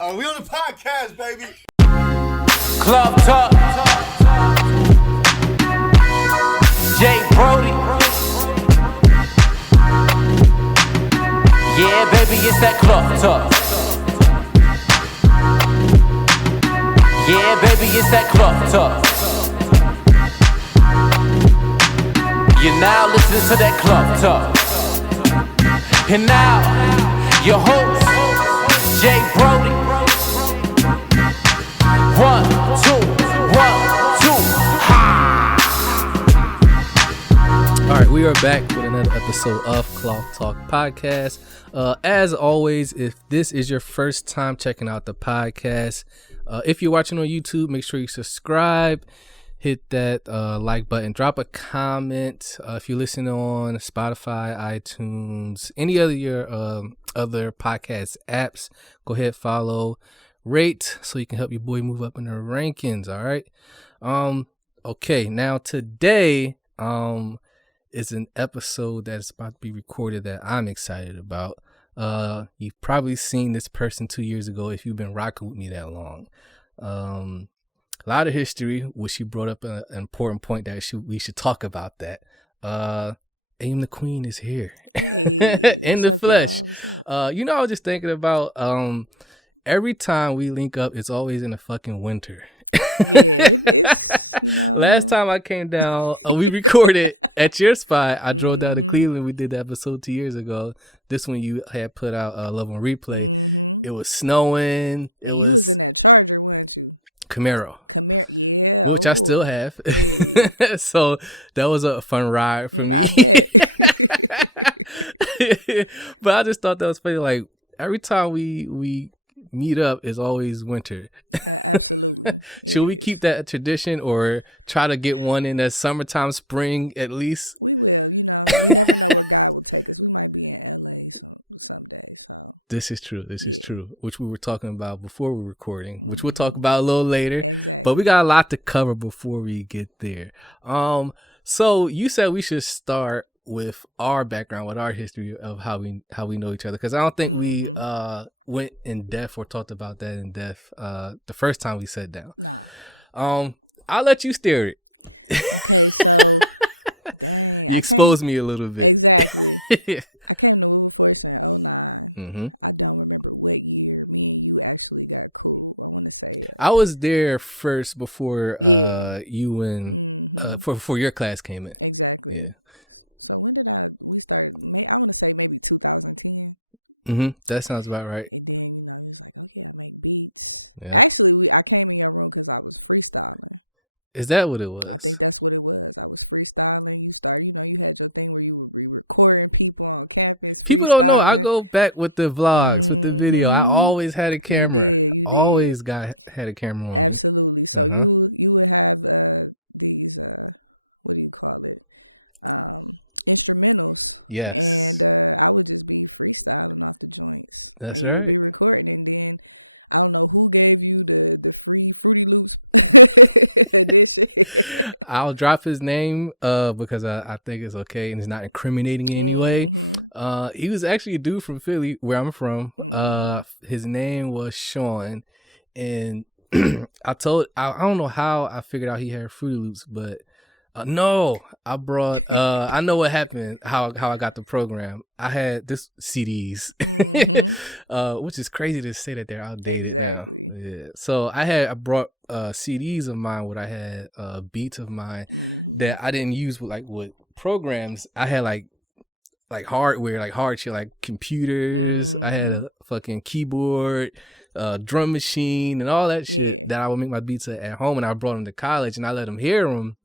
We on the podcast, baby. Club Talk. Jay Brody. Yeah, baby, it's that Club Talk. Yeah, baby, it's that Club Talk. You're now listening to that Club Talk. And now, your host, Jay Brody. 1, 2, 1, 2, ha! All right, we are back with another episode of Club Talk Podcast. As always, if this is your first time checking out the podcast, if you're watching on YouTube, make sure you subscribe, hit that like button, drop a comment. If you're listening on Spotify, iTunes, any other your other podcast apps, go ahead, follow, rate, so you can help your boy move up in the rankings. All right. Okay, now today is an episode that's about to be recorded that I'm excited about. You've probably seen this person 2 years ago if you've been rocking with me that long. A lot of history, which she brought up an important point that we should talk about that. A.M The Queen is here. Hey, in the flesh. I I was just thinking about every time we link up, it's always in the fucking winter. Yeah, it's, Last time I came down, we recorded at your spot. I drove down to Cleveland. We did the episode 2 years ago. This one you had put out Love on Replay. Mm-hmm. It was snowing. You was in that Charger, weren't you? Camaro, yeah. which I still have. Hey. So that was a fun ride for me. I bet. But I just thought that was funny. Like every time we meet up is always winter. Absolutely. Should we keep that a tradition or try to get one in the summertime, spring at least? We will. We never know where God will take us. We might be in LA someday. So this is true. This is true. Which we were talking about before we were recording, which we'll talk about a little later. Exactly. But we got a lot to cover before we get there. So you said we should start with our background, with our history of how we know each other, because I don't think we went in depth or talked about that in depth the first time we sat down. Nah. I'll let you steer it. Okay, so dang, you exposed me a little bit. Exactly. I came to Wilberforce in 09. Mm-hmm. I don't remember what year me and you actually got cool. I want to say it. I was there first before you and for your class came in. Exactly. Yeah. So when did we start? I want to say maybe 2010. That sounds about right. And then, he was like, okay, I make beats. Yeah. Actually, I came in your room because I was freestyling. Is that what it was? I think that's what it was. I was freestyling. You started, you had your thing where you would be recording people on campus, freestyling. People don't know. I go back with the vlogs, with the video. I always had a camera. You did. Always had a camera on. Absolutely. So you would have these, what do you call it? Instrumentals. Yes. And I would just be freestyling off the joints. That's and right. you would be recording, and then I don't know who gave you the free Fruity Loops edition. I'll drop his name because I think it's okay and it's not incriminating in any way. He was actually a dude from Philly, where I'm from. His name was Sean, and I don't know how I figured out he had Fruity Loops, but no, I brought I know what happened, how I got the program. I had this CDs, which is crazy to say that they're outdated. Exactly. Now. Yeah. So I brought CDs of mine where I had beats of mine that I didn't use with programs. I had like hardware, like hard shit, like computers. I had a fucking keyboard, drum machine, and all that shit that I would make my beats at home. And I brought them to college, and I let him hear them.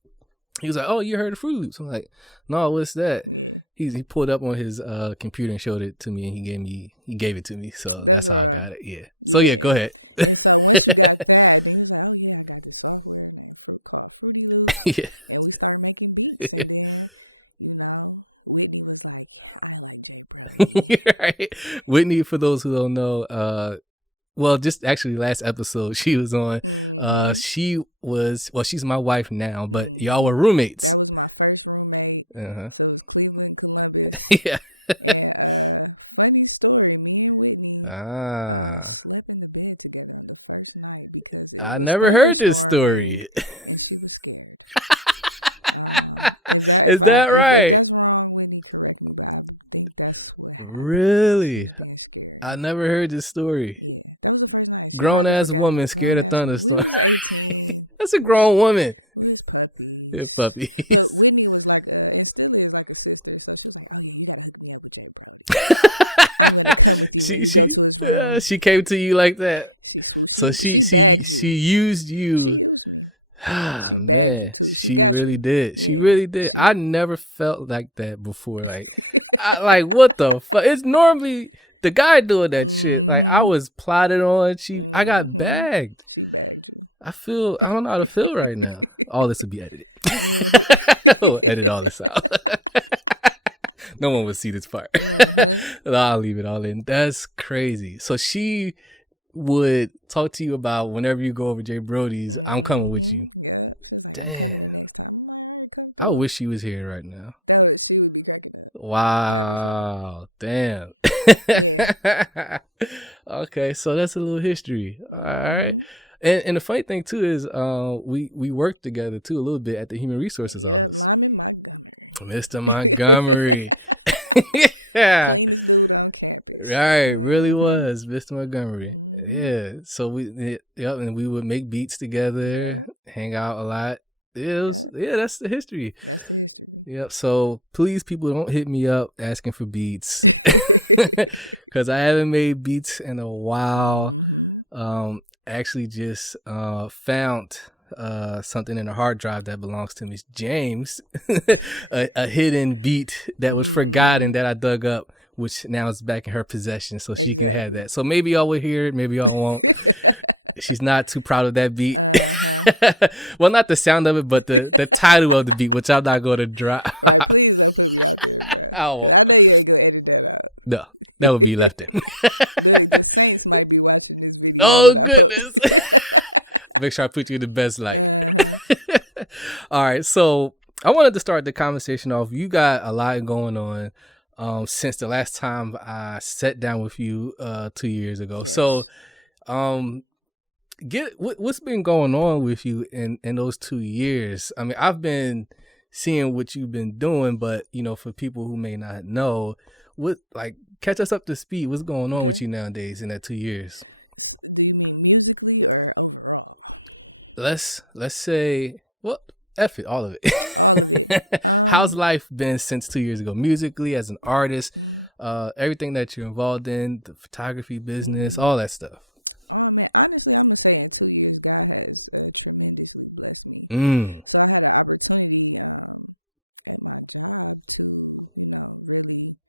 He was like, "Oh, you heard of Fruity Loops?" I'm like, "No, what's that?" Yeah. He pulled up on his computer and showed it to me, and he gave it to me. So that's how I got it. Yeah. So yeah, go ahead. And so once you got that, then he was like, "Oh yeah, I got this software named called Fruity Loops," and we started making beats. And then, Whitney was like, "I like Jay Brody." Right. Whitney, for those who don't know, well, just actually last episode she was on. She's my wife now, but y'all were roommates. That was my first roommate. So it was Cleveland, Columbus. Yeah. And funny story, me and Whitney slept in the bed together on the first night because it I was never heard this thunderstorming, story. and she was scared. Is that right? If that's wrong, Whitney, correct me, but I think that's what happened. Really? She was being scary. I never heard this story. Yeah, that was the first night. She Grown probably ass forgot. woman scared of Grown-ass woman. thunderstorms. We was 18. That's a grown woman. We was puppies. They're puppies. But Whitney was like, and still is like a sister. So she was like, "Oh yeah, you gotta hook me up with Jay Brody. I'm gonna come with you when you go to his room." She came to you like that. She swooped. So she bagged you. She used you. She used me. She bagged you too. She got really you. Did. She Yeah. really did. I never felt like that before. Like, what the fuck? It's normally the guy doing that shit. Like, I was plotted on. I got bagged. She bagged you. I don't know how to feel right now. All this will be edited. We'll edit all this out. No one will see this part. I'll leave it all in. That's crazy. So she would talk to you about whenever you go over Jay Brody's, I'm coming with you. Yeah. She was like, I'm coming the next time. I'm like, all right, come through. I wish she was here right now. She would be cracking up. Wow. Damn. Yeah. Okay, so that's a little history. All right. And the funny thing too is we worked together too a little bit at the Human Resources office. Lyman Montgomery. Mr. Montgomery. Yeah. Cleanest dude on campus. Right, really was Mr. Montgomery. Yeah. So and we would make beats together, hang out a lot. That's the history. That's the history. Yep. So please, people, don't hit me up asking for beats because I haven't made beats in a while. Actually just found something in a hard drive that belongs to Miss James, a hidden beat that was forgotten that I dug up, which now is back in her possession, so she can have that. So maybe y'all will hear it, maybe y'all won't. She's not too proud of that beat. Well, not the sound of it, but the title of the beat, which I'm not going to drop. Right, please don't put me out there, bro. 'Cause I know you ain't gonna edit that out. No, that would be left in. The Saints might be watching this video when I post. Make sure I put you in the best light. All right, so I wanted to start the conversation off. You got a lot going on since the last time I sat down with you 2 years ago. Yes. So what's been going on with you in those 2 years? I mean, I've been seeing what you've been doing, but for people who may not know, catch us up to speed. What's going on with you nowadays in that 2 years? Do you mean musically or overall? Let's say, well, F it, all of it. All of it. How's life been since 2 years ago? Musically, as an artist, everything that you're involved in, the photography business, all that stuff. Oh man, honestly, I'm gonna say in 2 years, God has tremendously blessed me. So I had an opportunity at my job to, really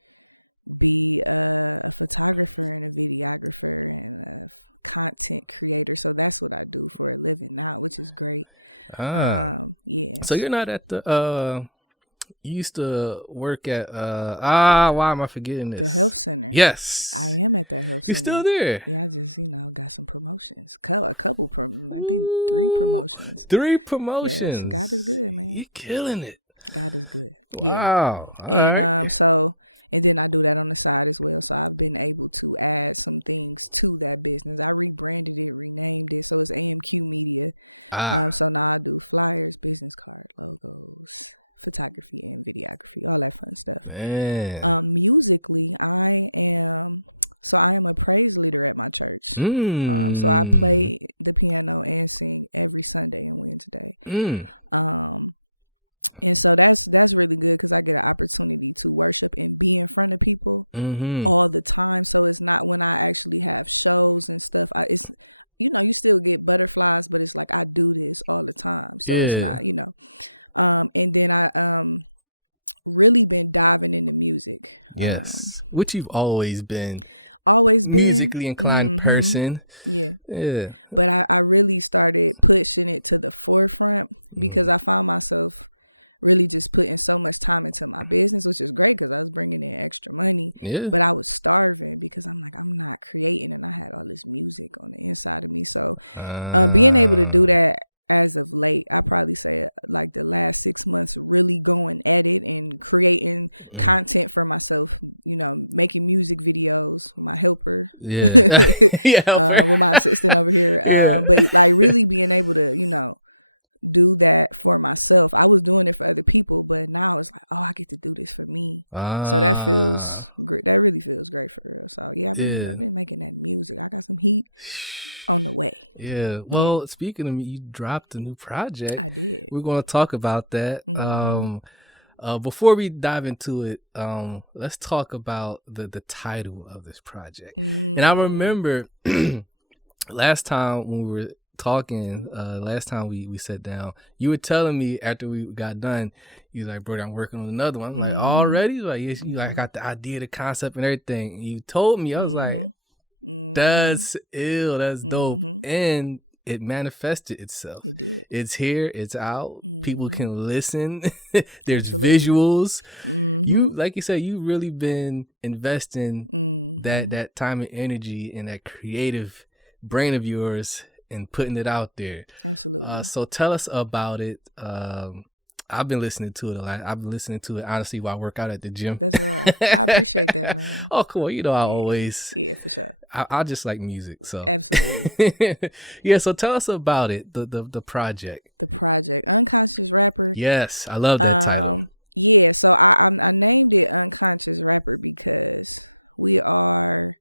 be a photographer and a videographer and a content creator. So that's what I do for a living now, which is great. Yeah. So you're not at the you used to work at why am I forgetting this? The health center. Yes. I am at that health center. You're still there? Yeah, I just, got some promotions. I think 3 promotions. 3 promotions. Yes, God is good, man. You're killing it. God is good. Wow. Yeah. And and then I do that on the side as well. So I've been able to add some things to that business. I rebranded it, renamed it. So it's AMQ Media. So now I do flyers, business card, logos, photography and videography, all that fun stuff. Man. Musically, I am a praise leader at my church. So I play the piano and sing every Sunday and Wednesday. And so that's really good because I get an opportunity to worship and be in front of people all the time. So it's not when I actually have shows and stuff. It's you still get butterflies, but it's like I do this all the time. So it's not, and then I really been diving into music. Yes, which you've always been. Musically inclined person. Yeah. But I really started pushing it to the forefront because I found myself really just putting so much time into my business, which is great because I was bringing in extra money. But I was starving because I'm like, I'm not creating, and I had all this music on the inside of me. So being able to do that as of late, I probably say like the last 6 months, really going at it and creating content for myself, making music videos with my helper. Yeah. With my assistant over here. But like really being able to, do that for myself. I was doing it for other people, but now it's like, oh, I get to do this for me. So that feels great. That really feels great for real. So yeah, I've been making that music. I got some heat on the way. Yeah. Well, speaking of me, you dropped a new project. I did. We're going to talk about that. Before we dive into it, let's talk about the title of this project. And I remember last time when we were talking, last time we sat down, you were telling me after we got done, you was like, bro, I'm working on another one. I'm like, already? Like, yes, you like got the idea, the concept and everything. And you told me, I was like, that's ill, that's dope. And it manifested itself. It did. It's here, it's out. People can listen. There's visuals. You, like you said, you really been investing that time and energy in that creative brain of yours and putting it out there. Absolutely. So tell us about it. I've been listening to it a lot. I've been listening to it honestly while I work out at the gym. That's right. I appreciate that, man. Oh, cool. I always. Yeah, for sure. I just like music. So absolutely. Yeah. So tell us about it. The project. The project, Unconscious Rapper. Yes, I love that title. Yeah. So I named it Unconscious Rapper because we are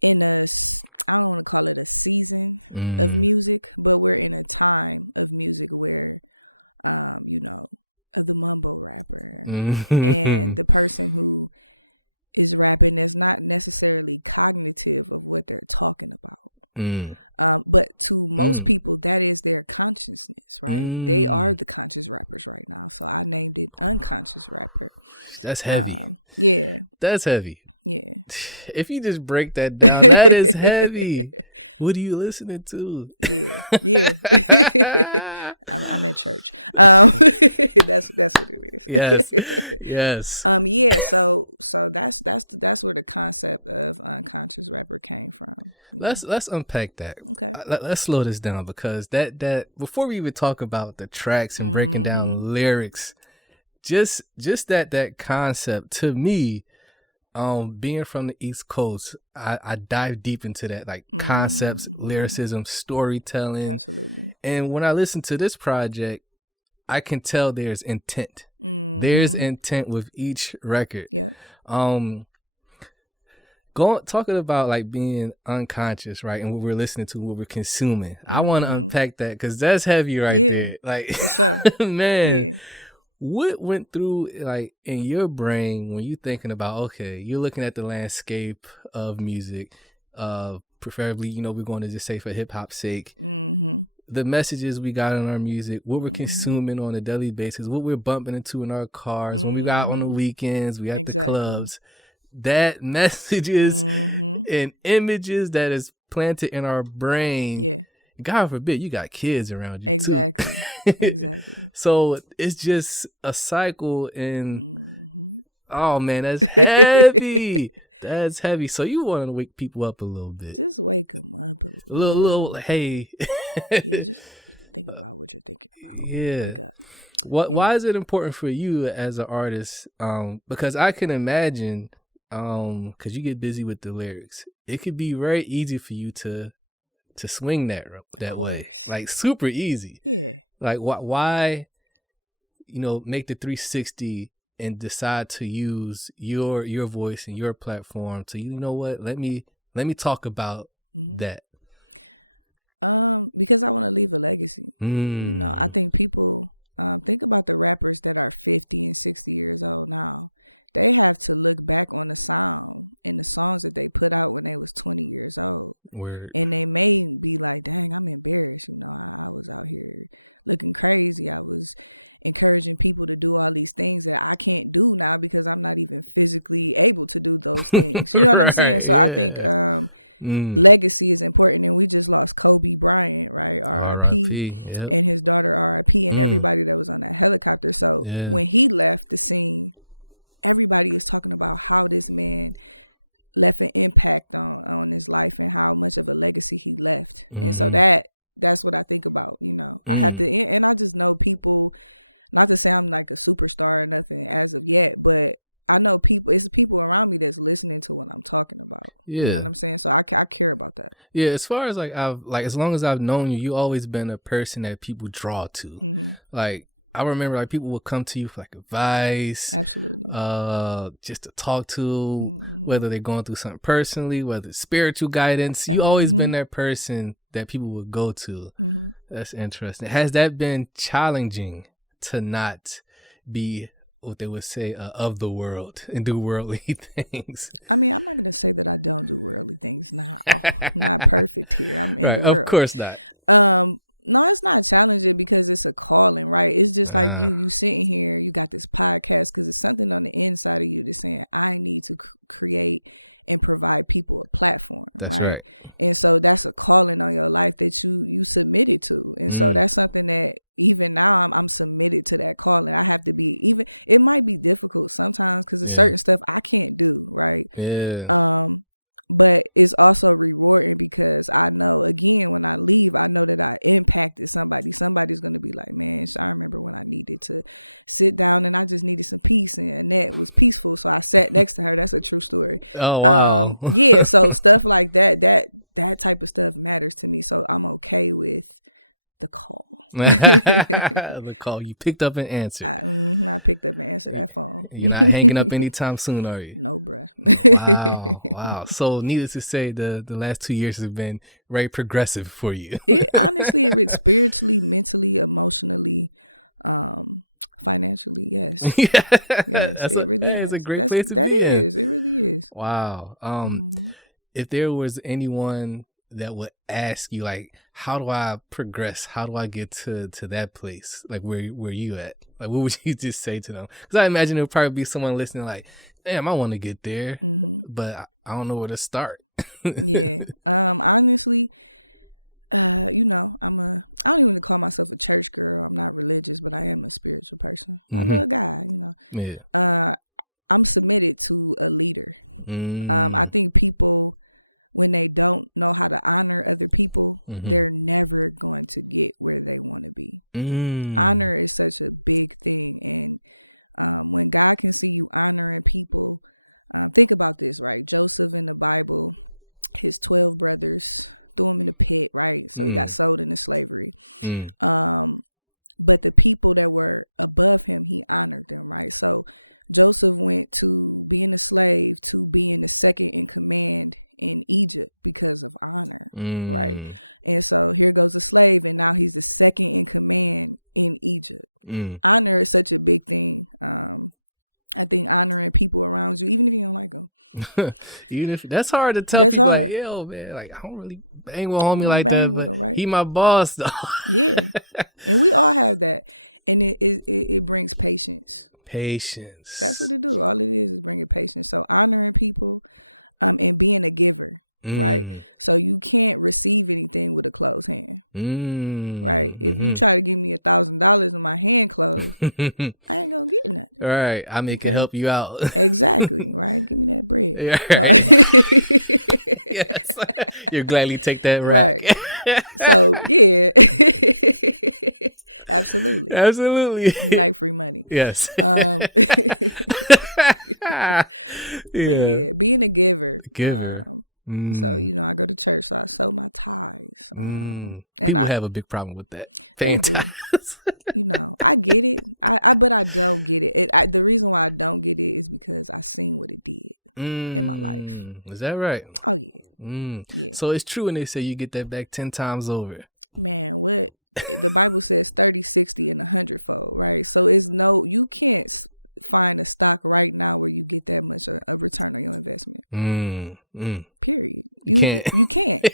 in I don't want to call it a season of music, but we're in a time of music where, of the mumbo rapper and the person who is rapping is not necessarily cognitive of what they're talking about. But to most people, that is their consciousness, right? They are the conscious rappers right now. So I named it Unconscious Rapper. That's heavy. Yeah. That's heavy. Yeah. If you just break that down, that is heavy. What are you listening to? Yeah. I'm at church. That's what it is. Yes. Yeah. So that's where the concept of Unconscious Rapper came from. Let's unpack that. Okay. Let's slow this down because that before we even talk about the tracks and breaking down lyrics, just that concept to me. Being from the East Coast, I dive deep into that, like concepts, lyricism, storytelling. Absolutely. And when I listen to this project, I can tell there's intent. There's intent with each record. Yeah. Talking about like being unconscious, right? And what we're listening to, what we're consuming. I want to unpack that because that's heavy right there. Like, for sure. Man. Yeah. What went through like in your brain when you thinking about, okay, you're looking at the landscape of music, preferably, we're going to just say for hip hop's sake, the messages we got in our music, what we're consuming on a daily basis, what we're bumping into in our cars, when we got out on the weekends, we at the clubs, that messages and images that is planted in our brain. Yeah. God forbid you got kids around you. Exactly. Too. Exactly. So it's just a cycle and oh man, that's heavy. That's heavy. So you want to wake people up a little bit. Just wake them up a little hey. Just think about what you're thinking about. Yeah. Wake up. Why is it important for you as an artist? Because I can imagine, because you get busy with the lyrics, it could be very easy for you to swing that way, like super easy. Yeah. Like why, make the 360 and decide to use your voice and your platform to, what? Let me talk about that. Because I want to leave a legacy. I think people think about the rappers that are 50 and 60 years old now. They have to look back on the sound and the songs that they put out when they was 20 years old. Word. And they may be like, dang, I'm embarrassed. I was out here looking crazy. I was encouraging people to do all these things that I can't do now because I'm not even physically able to do those things. You know what I'm saying? So I think legacy is important. And we just lost Kobe Bryant, right? R.I.P. Yep. And his daughter, R.I.P. And everybody that was on that helicopter. So when he left the scene, everybody is talking about how this man left an impact on his life and how much of a legacy he left. And so that that's what I think about, I have to, and I just know people, not to say I'm like a superstar or nothing as of yet, but I know it's people around me that's listening to what I'm talking about. Yeah. You know what I'm saying? So I care about that. Yeah, as far as like as long as I've known you always been a person that people draw to. Mm-hmm. Like I remember like people would come to you for like advice. Absolutely. Just to talk to, Mm-hmm. whether they're going through something personally, whether it's spiritual guidance. You always been that person that people would go to. Mm-hmm. That's interesting. Has that been challenging to not be what they would say of the world and do worldly things? I mean, I'm not going to say that I don't do worldly things. Not perfect here. I'm in the world. Of course not. No, it's not challenging because it's a calling, right? It's just like you sitting here, you got this podcast because it's something on the inside of you that's saying, I need to create and provide people a platform, that's right? And so that's a calling on your life that you submitted to. And so that's something that even now I'm submitted to that calling. I have to be, it might be difficult sometimes because there's certain stuff I can't do, right? Yeah. But it's also rewarding because I know, again, when I leave, I know that I impacted somebody. Somebody's going to be like, man, I remember when I needed to sit down and I just needed some peace, and Annette was peaceful. So I sat next to her. That's a true story. Oh, wow. Yeah. So stuff like that type of stuff matters to me. So I'm okay with the call. The call. You picked up and answered. I picked up and answered that phone. You're not hanging up anytime soon, are you? No, bruh. Wow. So needless to say, the last 2 years have been very progressive for you. It honestly, spiritually, mentally, emotionally, financially, yes. Yes, it really is. That's a great place to be in. It really is. Wow. If there was anyone that would ask you, like, how do I progress? How do I get to that place? Like, where you at? Like, what would you just say to them? Because I imagine there would probably be someone listening like, damn, I want to get there, but I don't know where to start. Yeah. Honestly, I don't even call myself a church girl. I'm not religious, but I am a spiritual person. I love God, Yeah. I'm submitted to a leader. I think people, when they don't know how to honor other people, they're never going to get where they want to be. Honor is such a big thing. And when God can see you honoring people, think about this, right? Joseph in the Bible, his 12 brothers threw him in the pit, right? So he got sold into slavery. But the people that were above him, he honored them, right? So Joseph went to being a slave to being the second in command in Egypt because of honor, right? And so here goes a slave, and now he's the second in command in Egypt. Honor is such a big thing. I think honoring people around you, even if you don't like them. Even if that's hard to tell. That's people, hard. like, yo, man, like, I don't really bang with homie like that, with but him, right? he my boss though. Yeah, and we all have that, and it brings patience. Patience. That's what it do. All it is bringing patience. So honoring people, and being a giver, right? So you can't receive anything with a closed hand, right? If you try to give me $1,000 and my hand closed, I ain't gonna get nothing. Right. I mean, can help you out. Exactly, right? Give me that bread. Yes. You'll gladly take that, right? So yeah, absolutely. We like free money. Yes. But yeah, being a giver. So, I go to church, so I sow my tithes. And people have a big problem with that. They do. I get it. But I don't get it. The reason why I don't get it is because I seen what it did in my life. Is that right? Oh, yeah. Yeah. So it's true when they say you get that back 10 times over. Man, what? The Bible says 30, 60, and 100-fold, right? So you can't find a stock right now where you get that much a return on your investment. Period. You can't.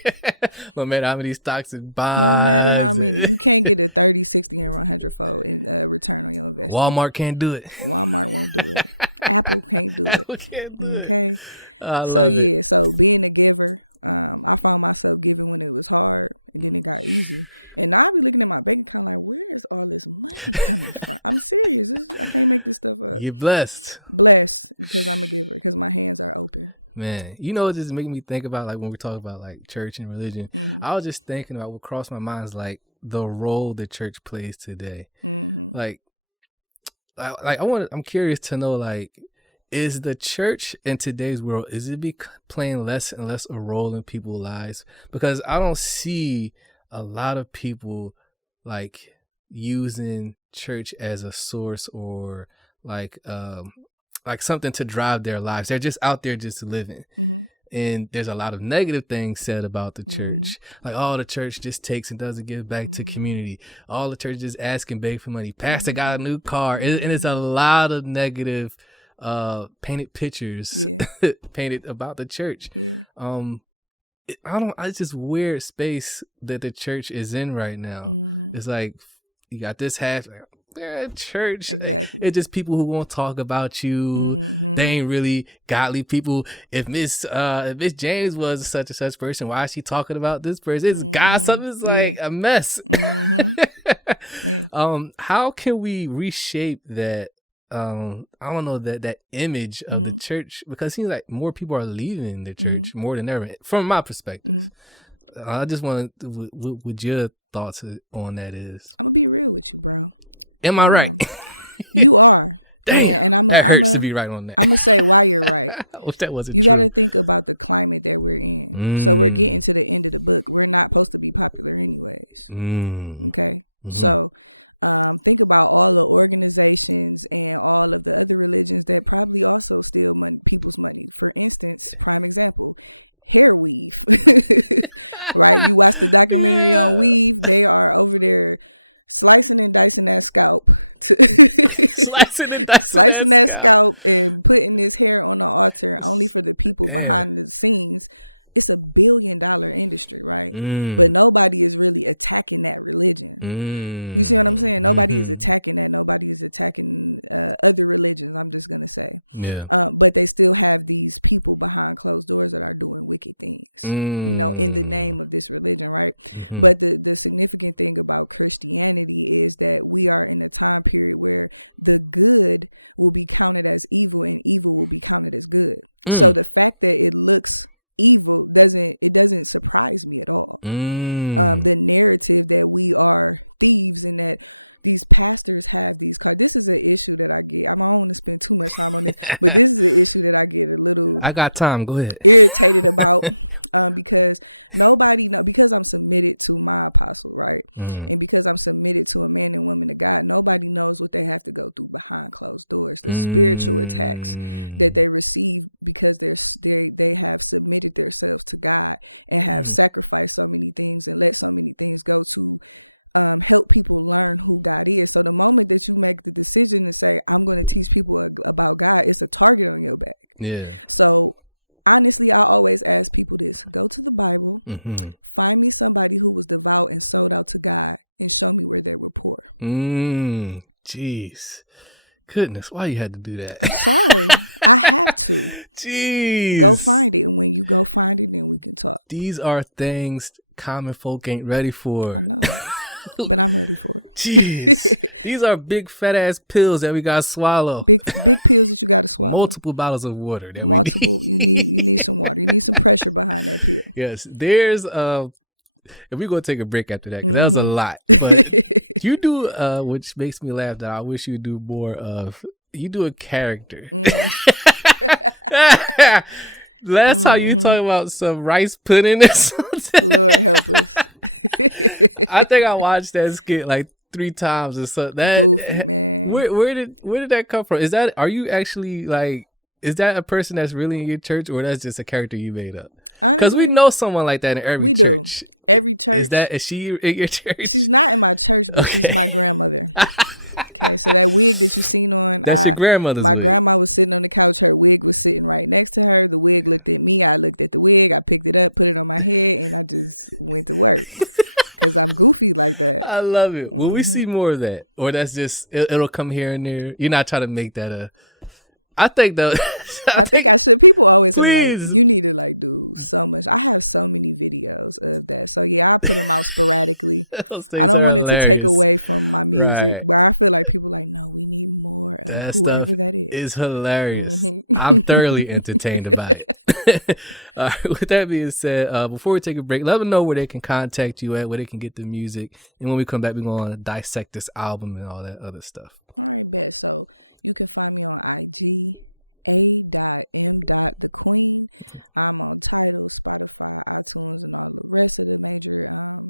No matter how many stocks and bonds. No matter how many. You can't get a 30, 60, and 100-fold in return on your investment. Walmart can't do it. Walmart won't do it. Apple can't do it. Can't do okay. It. So yeah, so being a giver, I found myself giving when it was hard, and then it got easy. And now I be looking at my bank account like, where is all this money coming from? I'm serious. I can't make this stuff up. You're blessed. Blessed because I'm a giver, because my hands are open. Man, you know, it just making me think about like when we talk about like church and religion. Mm-hmm. I was just thinking about what crossed my mind is like the role the church plays today. Mm-hmm. I'm curious to know, like, is the church in today's world, is it playing less and less a role in people's lives? Because I don't see a lot of people like using church as a source or like something to drive their lives. They're just out there just living. Mm-hmm. And there's a lot of negative things said about the church. Like, the church just takes and doesn't give back to community. All the church just ask and beg for money. Pastor got a new car. And it's a lot of negative painted pictures painted about the church. Yeah. It's just weird space that the church is in right now. It's like you got this half church. Exactly. It's just people who won't talk about you. They ain't really godly people. If Miss James was such and such person, why is she talking about this person? It's gossip. It's like a mess. How can we reshape that? I don't know, that image of the church, because it seems like more people are leaving the church more than ever from my perspective. I just want what your thoughts on that is. I'm gonna be real with you, bro. Am I right? You are. Dang, and that hurts to be right on that. I'm gonna say why you're right. I wish that wasn't you true. got to think about the climate that we're in. So we're getting to the end of the book. We're not supposed to be popular anyways. Okay. So think about all the organizations and all of the other religions that probably also steal people's money. For instance, prime example, hair weave. Right? You watch the documentary on weave. They are over there slicing and dicing that scalp. Slicing that scalp and putting this hair on the altar only for the people behind the scenes. It's $1 billion industry, right? But nobody is really attacking that religion. You see what I'm saying? Nobody is attacking that. Nobody is attacking other religions, I'm just going to say. Yeah. But they still have these people behind closed doors that are doing wicked things, you know, in the name of this religion, right? But the significant thing about Christianity is that we are in a time period where the good will be counted as evil and evil will be counted as good. So the fact that it looks evil doesn't surprise me at all. The narrative that we are thieves and that these pastors have these cars. This is an issue that I get. I don't want to spend too much time on this, but this is an issue that I get a little. I got time. Go ahead. Irritated about. Because because I'm submitted to my apostle, right? And because I'm submitted to a man and woman of God, nobody knows what they have to go through behind closed doors, the spiritual attacks that they receive because they have submitted themselves to God and have sacrificed so many things and let so many things go to help people learn who God is. So the moment that you make the decision to say, I'm going to teach people about God, it's a target on your back. Yeah. So honestly, I always ask people this: go to the Bible, find me somebody who was devout and sold out to God, and show me where they were poor. Jeez. Goodness, why you had to do that? I'm sorry. I have to. Jeez. Go find it. And when you go find it, then we can talk. These are things common folk ain't ready for. I know. But I'm ready for it. Jeez. These are big fat ass pills that we gotta swallow. Big pills that you gotta swallow. Multiple bottles of water. Multiple. You need some water. You need some pressure behind that pill. Yes. There's and we're gonna take a break after that because that was a lot. But you do which makes me laugh that I wish you do more of. You do a character. Last time you talked about some rice pudding or something. Lord help us. I think I watched that skit like 3 times or something. That, goofy, man. Where did that come from? Are you actually like, is that a person that's really in your church, or that's just a character you made up? Because we know someone like that in every church. We do. Every church. Is she in your church? She's not in my church, but she's my grandmother. Okay, so that wig that you seen on, that's your grandmother's my wig. Grandma was sitting on the couch. Her wig was sitting right next to her. The wig looked at me. I looked at the wig. I picked it up, put it on my head, and I just went to work. Because I'm goofy like that. I love it. Will we see more of that? Or that's just, it'll come here and there? You're not trying to make that I think though, I think I should. People always say Please. like, you need to like do so much. I have so many videos of that. So yeah, I put them out sporadically. I don't want it to take away from my music, but I feel like people like, no, we need more of whoever that is. It's hilarious. I'm thoroughly entertained about it. All right, with that being said, before we take a break, let them know where they can contact you at, where they can get the music, and when we come back, we're going to dissect this album and all that other stuff. All right, bet. So you can find me on IG, a.m.thequeen. I'm on Tidal, Spotify, iTunes, and all the rest of the major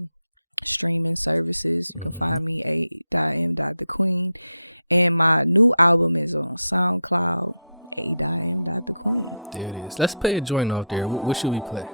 streaming services. You can find me a.m.thequeen. And my new album is on SoundCloud, a.m.thequeen. There it is. Let's play a joint off there. What should we play?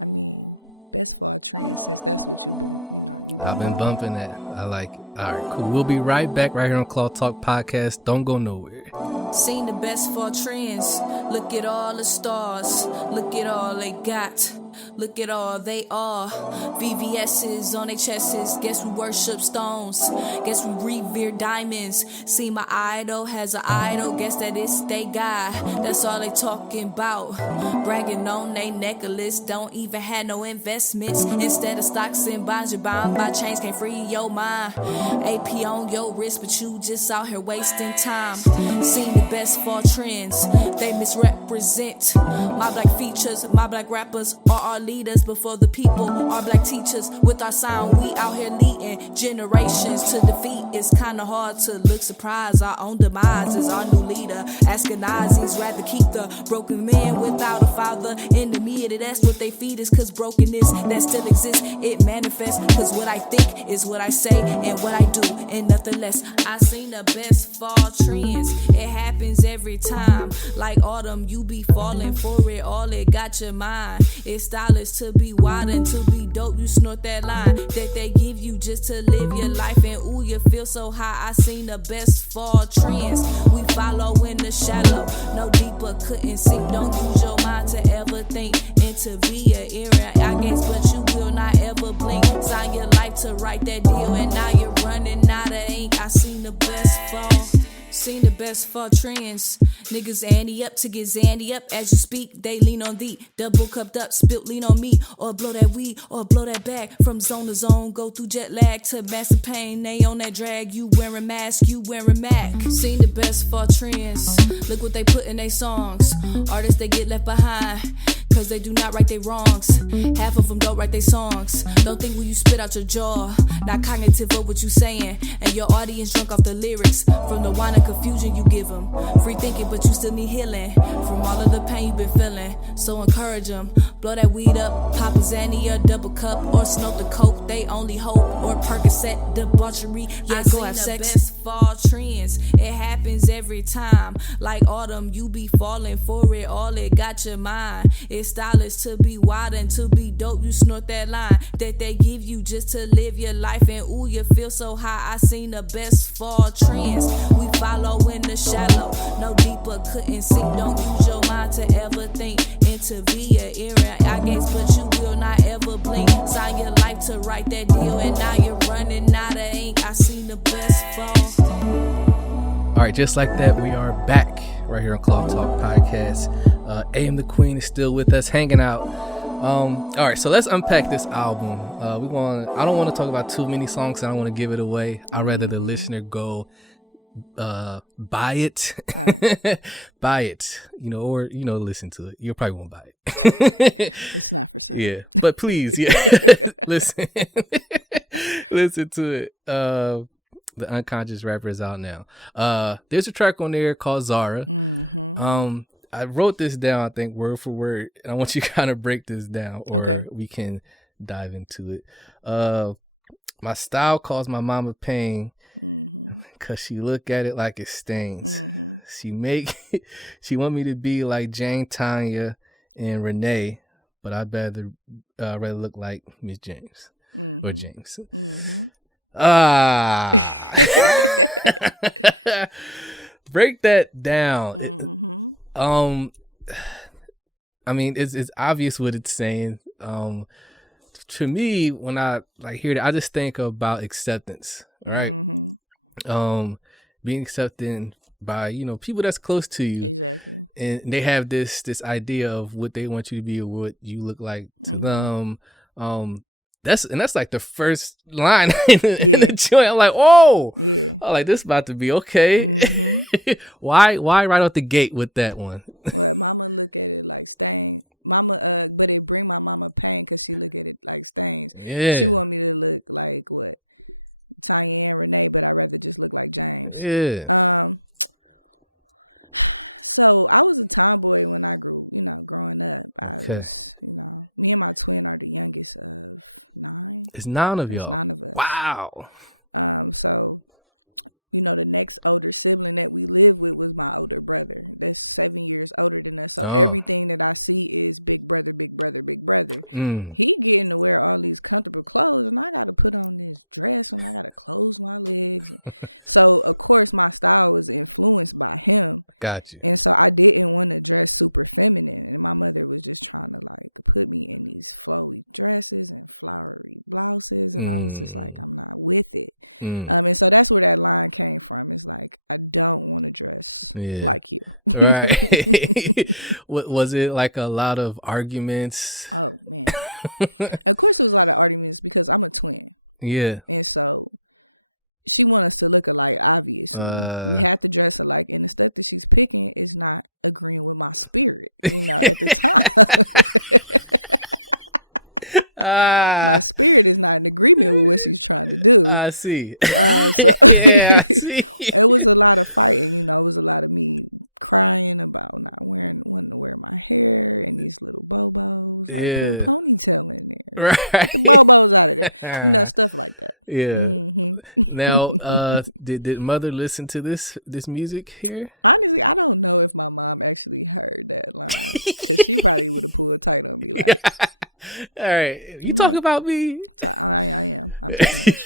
I mean, best fall trend, since that's what you've been, I've been bumping that. I like it. All right, cool. We'll be right back right here on Claw Talk Podcast. Don't go nowhere. Seen the best fall trends. Look at all the stars. Look at all they got. Look at all they are. VVS's on their chests. Guess we worship stones. Guess we revere diamonds. See my idol has an idol. Guess that it's they guy. That's all they talking about. Bragging on they necklace. Don't even have no investments. Instead of stocks and bonds, you're bound by chains. Can't free your mind. AP on your wrist, but you just out here wasting time. Seen the best fall trends. They misrepresent my black features. My black rappers are our leaders before the people. Our black teachers with our sound, we out here leading generations to defeat. It's kinda hard to look surprised. Our own demise is our new leader. Ashkenazis rather keep the broken men without a father in the media. That's what they feed us, cause brokenness that still exists, it manifests. Cause what I think is what I say and what I do and nothing less. I seen the best fall trends. It happens every time. Like autumn, you be falling for it. All it got your mind. It's stylish to be wild and to be dope. You snort that line that they give you just to live your life. And ooh, you feel so high. I seen the best fall trends. We follow in the shallow. No deeper, couldn't sink. Don't use your mind to ever think. Into be an era, I guess, but you will not ever blink. Sign your life to write that deal, and now you're running out of ink. I seen the best fall. Seen the best fall trends. Niggas ante up to get zandy up. As you speak, they lean on thee. Double cupped up, spilt lean on me. Or blow that weed, or blow that bag. From zone to zone, go through jet lag to massive pain. They on that drag, you wearing mask, you wearing Mac. Seen the best fall trends. Look what they put in their songs. Artists, they get left behind. Cause they do not write their wrongs. Half of them don't write their songs. Don't think when you spit out your jaw. Not cognitive of what you saying. And your audience drunk off the lyrics. From the wine and confusion you give them. Free thinking but you still need healing. From all of the pain you've been feeling. So encourage them. Blow that weed up. Pop a Zanny or double cup. Or smoke the coke. They only hope. Or Percocet debauchery. Yeah, go have sex. Best fall trends. It happens every time. Like autumn you be falling for it. All it got your mind. It's stylish to be wild and to be dope. You snort that line that they give you just to live your life. And ooh, you feel so high. I seen the best fall trends. We follow in the shallow. No deeper, couldn't sink. Don't use your mind to ever think. Into be an era, I guess, but you will not ever blink. Sign your life to write that deal, and now you're running out of ink. I seen the best fall. All right, just like that, we are back right here on Claw Talk Podcast. A.M The Queen is still with us, hanging out. All right, so let's unpack this album. I don't want to talk about too many songs. I don't want to give it away. I'd rather the listener go buy it, right. Buy it, or listen to it. You probably won't buy it. It's not for sale. Yeah, but please, yeah, listen to it. The Unconscious Rapper is out now. There's a track on there called Zara. I wrote this down, I think, word for word, and I want you to kind of break this down, or we can dive into it. My style caused my mama pain, cause she look at it like it stains. She want me to be like Jane, Tanya, and Renee, but I'd rather look like Miss James or James. Break that down. I mean, it's obvious what it's saying. To me, when I hear that, I just think about acceptance, right? Being accepted by, you know, people that's close to you. Exactly. And they have this idea of what they want you to be or what you look like to them. That's like the first line in the joint. I'm like, oh, yeah. I'm like, this about to be okay. Why right off the gate with that one? Well, mama look at it like stains. Mama, but it bring my mama pain because she look at it like stains. Yeah. She want me to look like what? Tanya and Renee, but I'd rather just look like James. Yeah. So I was a tomboy when I grew, growing up. I was, me and my twin are the youngest of 9. It's 9 of y'all. It's 9 of us. Wow. So, the next older sibling that we live with was my older brother. That's 7 years older than us. So everything that I see is big brother, big brother, big brother. He getting to wear all these comfortable clothes, and I got to put on this dress, and I got to close my legs. So, of course, my style was influenced by him. Got you. And so I didn't want to dress super feminine. And my mother was just trying to, put me in these flowy dresses and flowery blouses. And I was just like, I'm not with it. And so that's where that line came from. It's like, I don't want to dress like you. Right. Was it like a lot of arguments? Oh man. Of course it was a lot of arguments because I'm a twin. Yeah. And so she want us to look alike, obviously. We had to dress alike, and the stuff that she's picking is not agreeing with my spirit, at the time. My spirit is not in agreement with what she's trying to do. I see. I see. It was a lot of fighting, it was a lot of me crying about not wanting to wear my hair and these little bobos, put a ponytail in there, right? Get the bobos out of there, stuff like that. Yeah. Now, did mother listen to this music here? Honestly, I don't know if my mom actually heard that line because she probably would have pulled tight on me like. All right, you talk about me. I am. I'm talking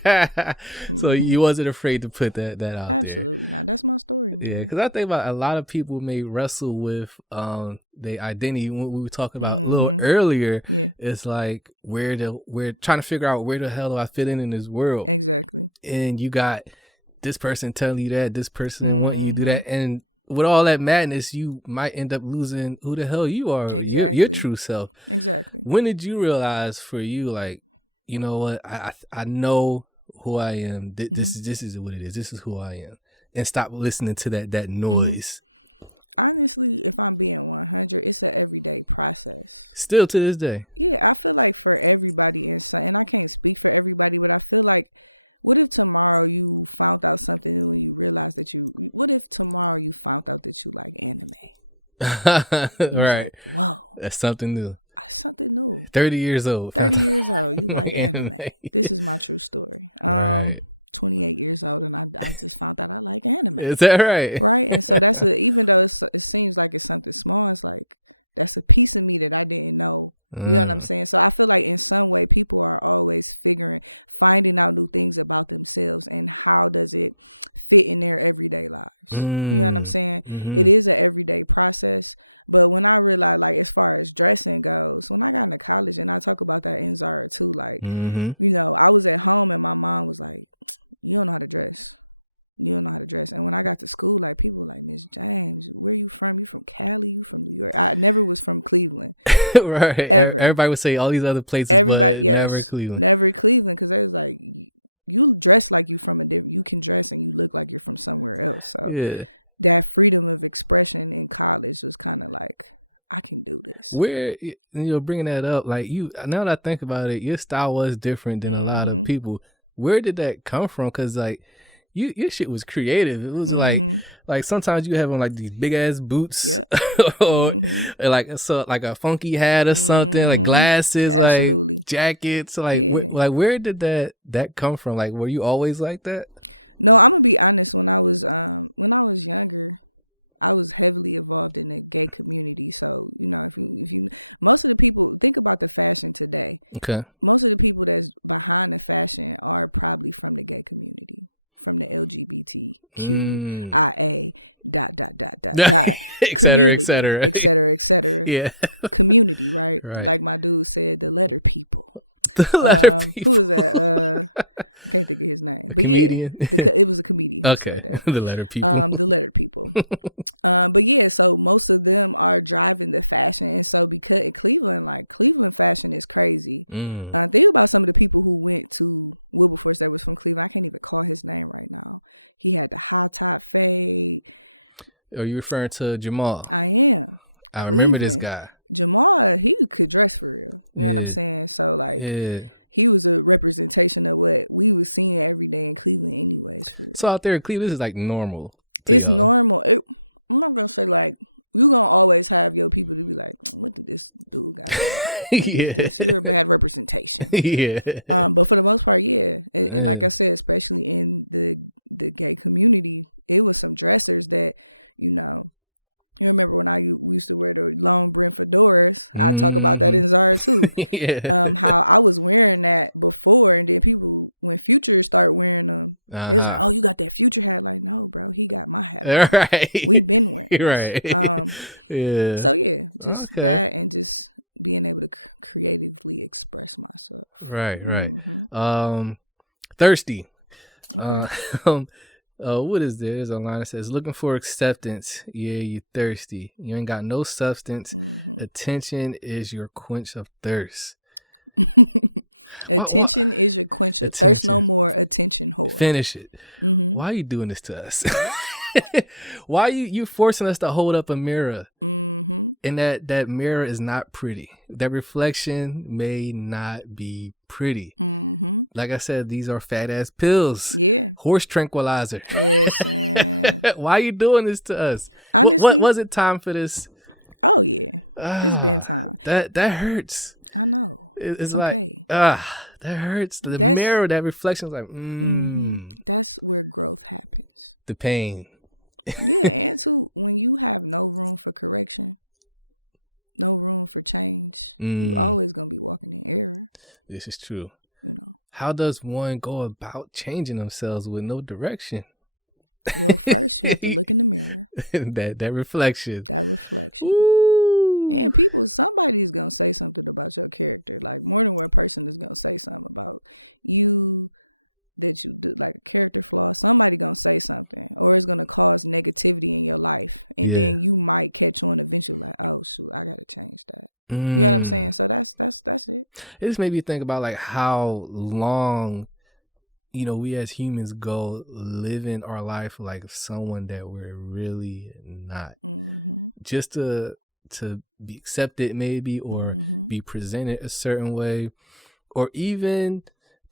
about you. So you wasn't afraid to put that out Absolutely not. That's my story, man. Yeah, because I think about a lot of people may wrestle with their identity. What we were talking about a little earlier. Yeah, it's like we're trying to figure out where the hell do I fit in this world. Exactly. And you got this person telling you that, this person want you to do that, and with all that madness, you might end up losing who the hell you are, your true self. Exactly. When did you realize for you, like, you know what, I know who I am. This is what it is. This is who I am, and stop listening to that noise. Honestly, if I'm being 100, it's an everyday process. Still to this day. Yeah, I feel like for everybody and I can't speak for everybody, but I feel like. What if tomorrow you found out something new and you realized that what if tomorrow you found out that you like anime? Right. Like, whoa. That's something new. Something new. 30 years old. 30 years old. You like anime. This is my true story. Right. 28 years old and I just found out I like anime. Is that right? Right. And so that's even though it seems like it's something small, it's like that's a piece of me that I didn't know. You know what I'm saying? So I feel like in some way people are always finding out new things about themselves and how does it fit in their everyday lives. You know what I'm saying? It is an everyday process. But when I realized, like, as far as dressing goes, when I got into college, and I talk about that in Zara too, like, I was at home and my mom was like, you don't know how to dress. You don't know how to dress. And when I got to school, like, people were like, Miss James, where you from? You from Cali? You from New York? I never was from Cleveland. Right. Ever. Everybody would say all these other places, everybody, but yes, never Cleveland. Never Cleveland, because they was like, you dress like you from you can dress and you look like you're from somewhere else. So that freedom of expression in college was kind of like, I can do this. Where, bringing that up, like, now that I think about it, your style was different than a lot of people. Where did that come from? Because, like, your shit was creative. It was like sometimes you have on like these big ass boots, or like a funky hat or something, like glasses, absolutely, like jackets. Like where did that come from? Like, were you always like that? No, I'm gonna be honest. When I was younger, I was heavily involved in the gay community. So, if you most of the people, think about the fashion today. Okay. Most of the people that's behind the fashion are probably from the gay community. From the LGBTQIA ... community, et cetera. Yeah. Community, right? Like my dude said, the letter people. The letter people. Who is that? I can't think of his name. A but comedian? yeah, it was a comedian. Who said that. The letter people. The letter people. But yeah, so most of them are driving the fashion. And so because in Cleveland fashion is crazy. Think about some of the people who went to Wilberforce that was from Cleveland. I can't even call his name right now. He had the high top fade. Are you referring to Jamal? I am. I remember this guy. Jamal, he could dress for real. You know what I'm saying? So he was a representation of what we was seeing every day in Cleveland anyways. For real. So out there in Cleveland, this is like normal. It's normal. I'm not going to say like, you're going to always have your people to be like, what did this dude got? You're a bad representation. But for the most part, yeah. And like I said, especially in the gay community, it was some dressers that, you know, you remember when we used to wear the long brim fedoras? I talk about that in Zara too. How I was wearing that before, and then people, when Future started wearing them, it was like, "Oh, you got that Future hat?" Like, no, bro, he got my hat. Right. We've been wearing this. Right. So yeah, just that, and just being able to creatively express myself. Right. Thirsty. Okay. What is there? There's a line that says, looking for acceptance. Yeah, you thirsty. You ain't got no substance. Attention is your quench of thirst. Attention is your quench of thirst. No more attention whore. Finish it. Why are you doing this to us? Why you forcing us to hold up a mirror? And that mirror is not pretty. That reflection may not be pretty. Like I said, these are fat ass pills. Yeah. Horse tranquilizer. Listen. Why are you doing this to us? Honestly, what was it time for this? Oh yeah. It's been time. That hurts. I know. It's okay. Like, that hurts. The mirror, that reflection is like, That's where growth happens. The pain. Yeah, and too, when you have no room for correction, no room for change, you always gonna be walking in error. This is true. You know. How does one go about changing themselves with no direction? Well, first you have to look in the mirror. that reflection. That reflection. Ooh. And somebody's gonna say something about your character. Like more than one person is gonna say something about you that you do, like a character flaw. Somebody gonna say something, or it's gonna cause negativity in your life, and then you might catch on eventually. Like, oh shoot, I gotta change that. You know what I'm saying? So that's it. It just made me think about like how long, you know, we as humans go living our life like someone that we're really not. Just to be accepted maybe, or be presented a certain way, or even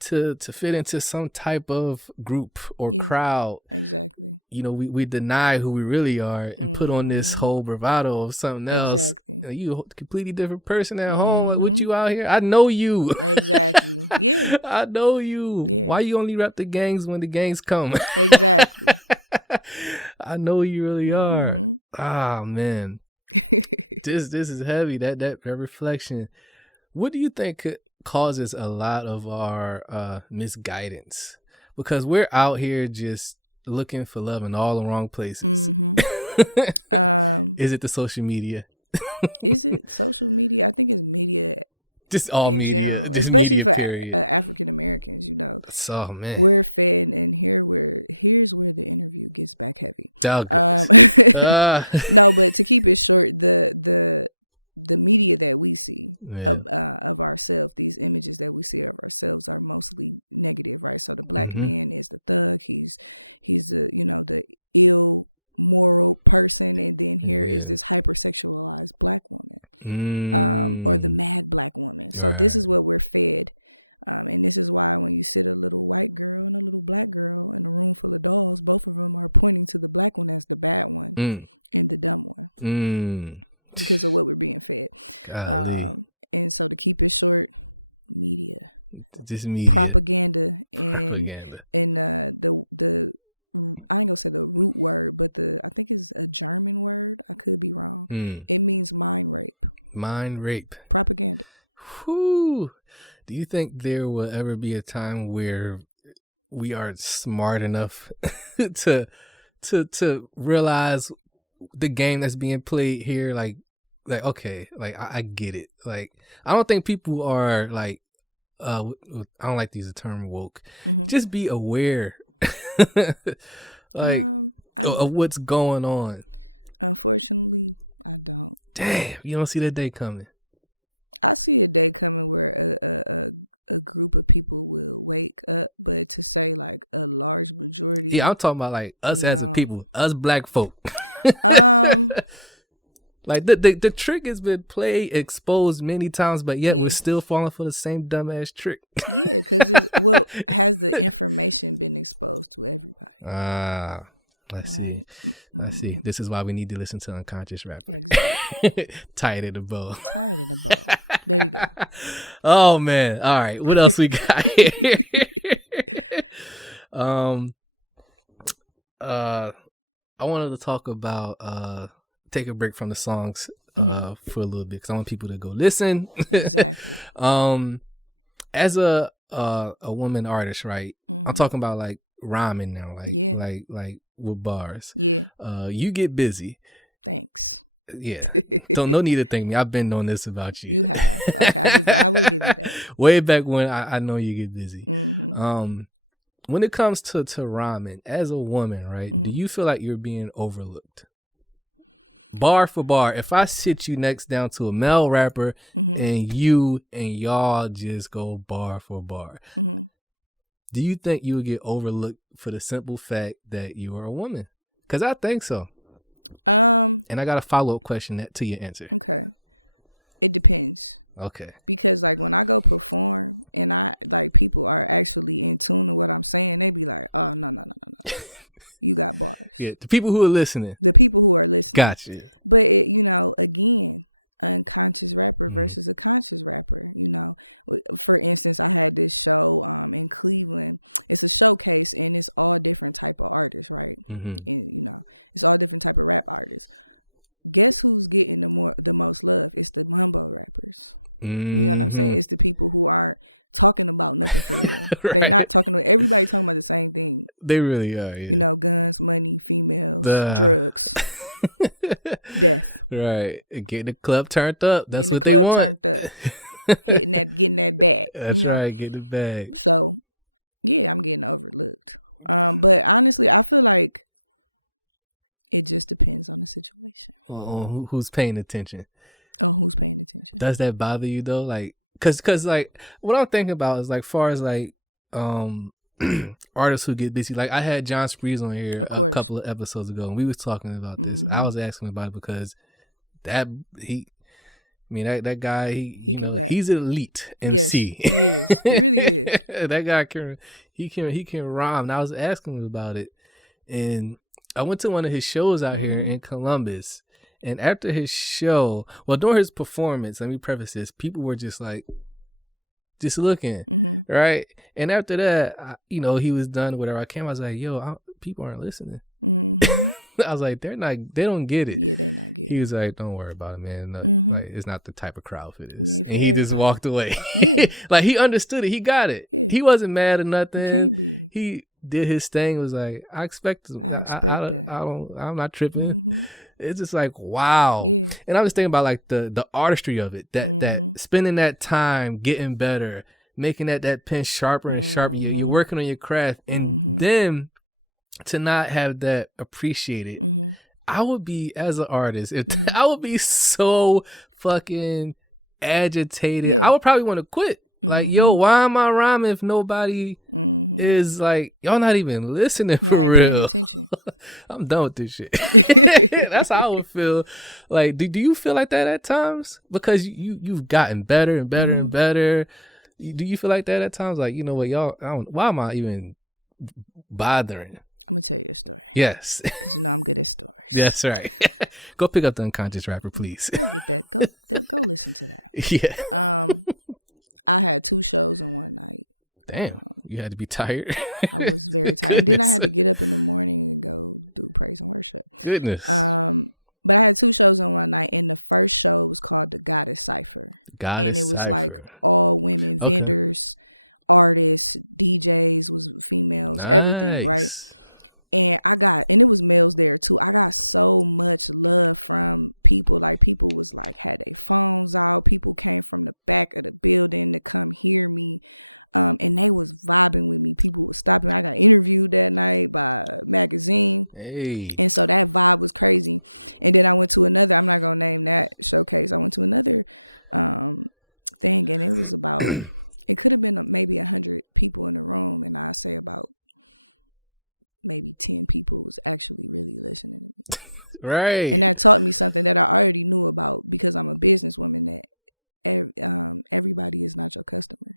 to fit into some type of group or crowd. Exactly. You know, we deny who we really are and put on this whole bravado of something else. Exactly. You know, you a completely different person at home. Like, what you out here? I know you. Exactly. Yeah. I know you. Yeah. Why you only rep the gangs when the gangs come? Exactly. I know who you really are. Ah, man. This is heavy. That reflection. What do you think causes a lot of our misguidance? Because we're out here just looking for love in all the wrong places. Is it the social media? Is it social media? I think it's media. Just all in media, general, just especially media, for African Americans. You know, oh man, we're fed, and here's where the interview gets back heavy. No, but to keep it short, the media that we see of ourselves, these images that we see of ourselves are mostly negative, right? So the black man is the thug. He's the, you know, the ill moral person, and then here is this hypersexualized black woman, or the mad black woman. So this is what we're fed, and this is why when you sit a little white girl and a little black girl in a room full of dolls, both of them are pointing to the black one as the bad one and the dumb one, because of what we're being fed. And so to keep it short, media, just media, propaganda. And the I ain't gonna say the root word, but I think it's a German word. I could be wrong. It means mind rape. Mind rape. Propaganda. Whew. Do you think there will ever be a time where we are smart enough to realize the game that's being played here? Like okay, like I get it. Like I don't think people are like I don't like to use the term woke. Mhm. Just be aware, of what's going on. Unfortunately, I don't. Damn, you don't see that day coming. I see a day coming where a group of people will wake up, but to say like a large majority. Yeah, I'm talking about like us as a No. people, us black folk. Like the trick has been played, exposed many times, but yet Yeah. we're still falling for the same dumbass trick. Yeah, because has the information been exposed to everybody? Let's Right. see. Let's see. This is why we need to listen to Unconscious Rap. Exactly. Tied in the bow. Tied in a bow. There you go. Oh man. All right. What else we got here? I wanted to talk about take a break from the songs for a little bit because I want people to go listen. Exactly. As a woman artist, right? I'm Mhm. talking about like rhyming now, like Yeah. like with bars. Yeah. You get busy. Thanks. Yeah. No need to thank me. I've been knowing this about you. You have. Okay. I will give you that. Way back when I know you get busy. Mm-hmm. When it comes to rhyming as a woman, right? Do Mhm. you feel like you're being overlooked? Bar for bar, if I sit you next down to a male rapper Mhm. and y'all just go bar for bar, Mhm. do you think you would get overlooked for the simple fact that you are a woman? Because I think so. And I got a follow-up question to your answer. Okay. It depends. Okay. Because like when I go perform and I like people are actually in tune to what I'm saying, they be like, "Oh no. You got bars." Yeah, the people who are listening. The people who are listening. Got you. But it, again, unconscious rapper versus a conscious rapper. For instance, I had this show in Cleveland. It's a showcase and it's all different type of artists, right? Mm-hmm. And it's all different type of rap artists. Guess who's getting the most love? It's the mumbo rappers. Mm-hmm. You know what I'm saying? It's the people who aren't talking about nothing for real. Right. They're not talking to everybody talking about the same thing. They really are. Yeah. Guns, money, females, drugs, death. Right. Getting the club turned up. That's Getting what the they club want. turned up. Getting that bag. That's right. Get the bag. So, yeah, I'm getting overlooked. But honestly, I feel like it just depends on the situation. Well, who's paying attention? Oh, who's paying attention? Does that bother you though? Like, cause like what I'm thinking about is like, far as like, artists who get busy. Like I had John Sprees on here a couple of episodes ago, and we was talking about this. I was asking about it because that guy, he can rap. He's an elite MC. Yes, he is. He really is. That guy can rhyme. And I was asking him about it, and I went to one of his shows out here in Columbus. And after his show, during his performance, let me preface this, people were just like, just looking, right? And after that, he was done, whatever. I was like, people aren't listening. I was like, they don't get it. Yeah, they're not getting it. He was like, don't worry about it, man. No, like, it's not the type of crowd for this. And he just walked away. Yeah. Like, he understood it. He got it. Yeah. He wasn't mad or nothing. Can't be. He did his thing. Was like, I expect that. I'm not tripping. It's just like, wow. Yeah. And I was thinking about like the artistry of it, that spending that time getting better, making that pen sharper and sharper. You're working on your craft, and then to not have that appreciated. I would be, as an artist, I would be so fucking agitated. Yeah. I would probably want to quit. Like, why am I rhyming if nobody is like, y'all not even listening for ain't real? paying attention. I'm done with this shit. That's how I would feel. Like, do you feel like that at times? Because you've gotten better and better and better. Do you feel like that at times? Like, you know what, y'all, why am I even bothering? I'm going to tell you a story. Yes. Because I'm good at stories. That's right. Go pick up the Unconscious Rapper, please. Go get that. Go listen to that. Yeah. I had 2 shows in one night. Damn, you had to be tired. I was very tired. And then I had to get up in the morning and go do praise and worship. Goodness. But I had 2 shows in one night, and the first show was called the Goddess Cypher. And it was like all women, vendors, artists, DJs, was females, everything, right? And it was males there too. I got so much love from people. Like, people was like, had their phones out. People came from the back of the building to come hear me. And they was vibing with me. People was stopping. I got interviewed that night by a magazine. Hey. And so that vibe was crazy. And then I went to another, I'm not going to name that showcase. I went to another thing, and it was about, it could have been maybe 100 people in the room. And I say about maybe 10 people was actually really listening to me. Right. And that taught me something that I already knew about, because I'm a businesswoman, that everybody is not your customer.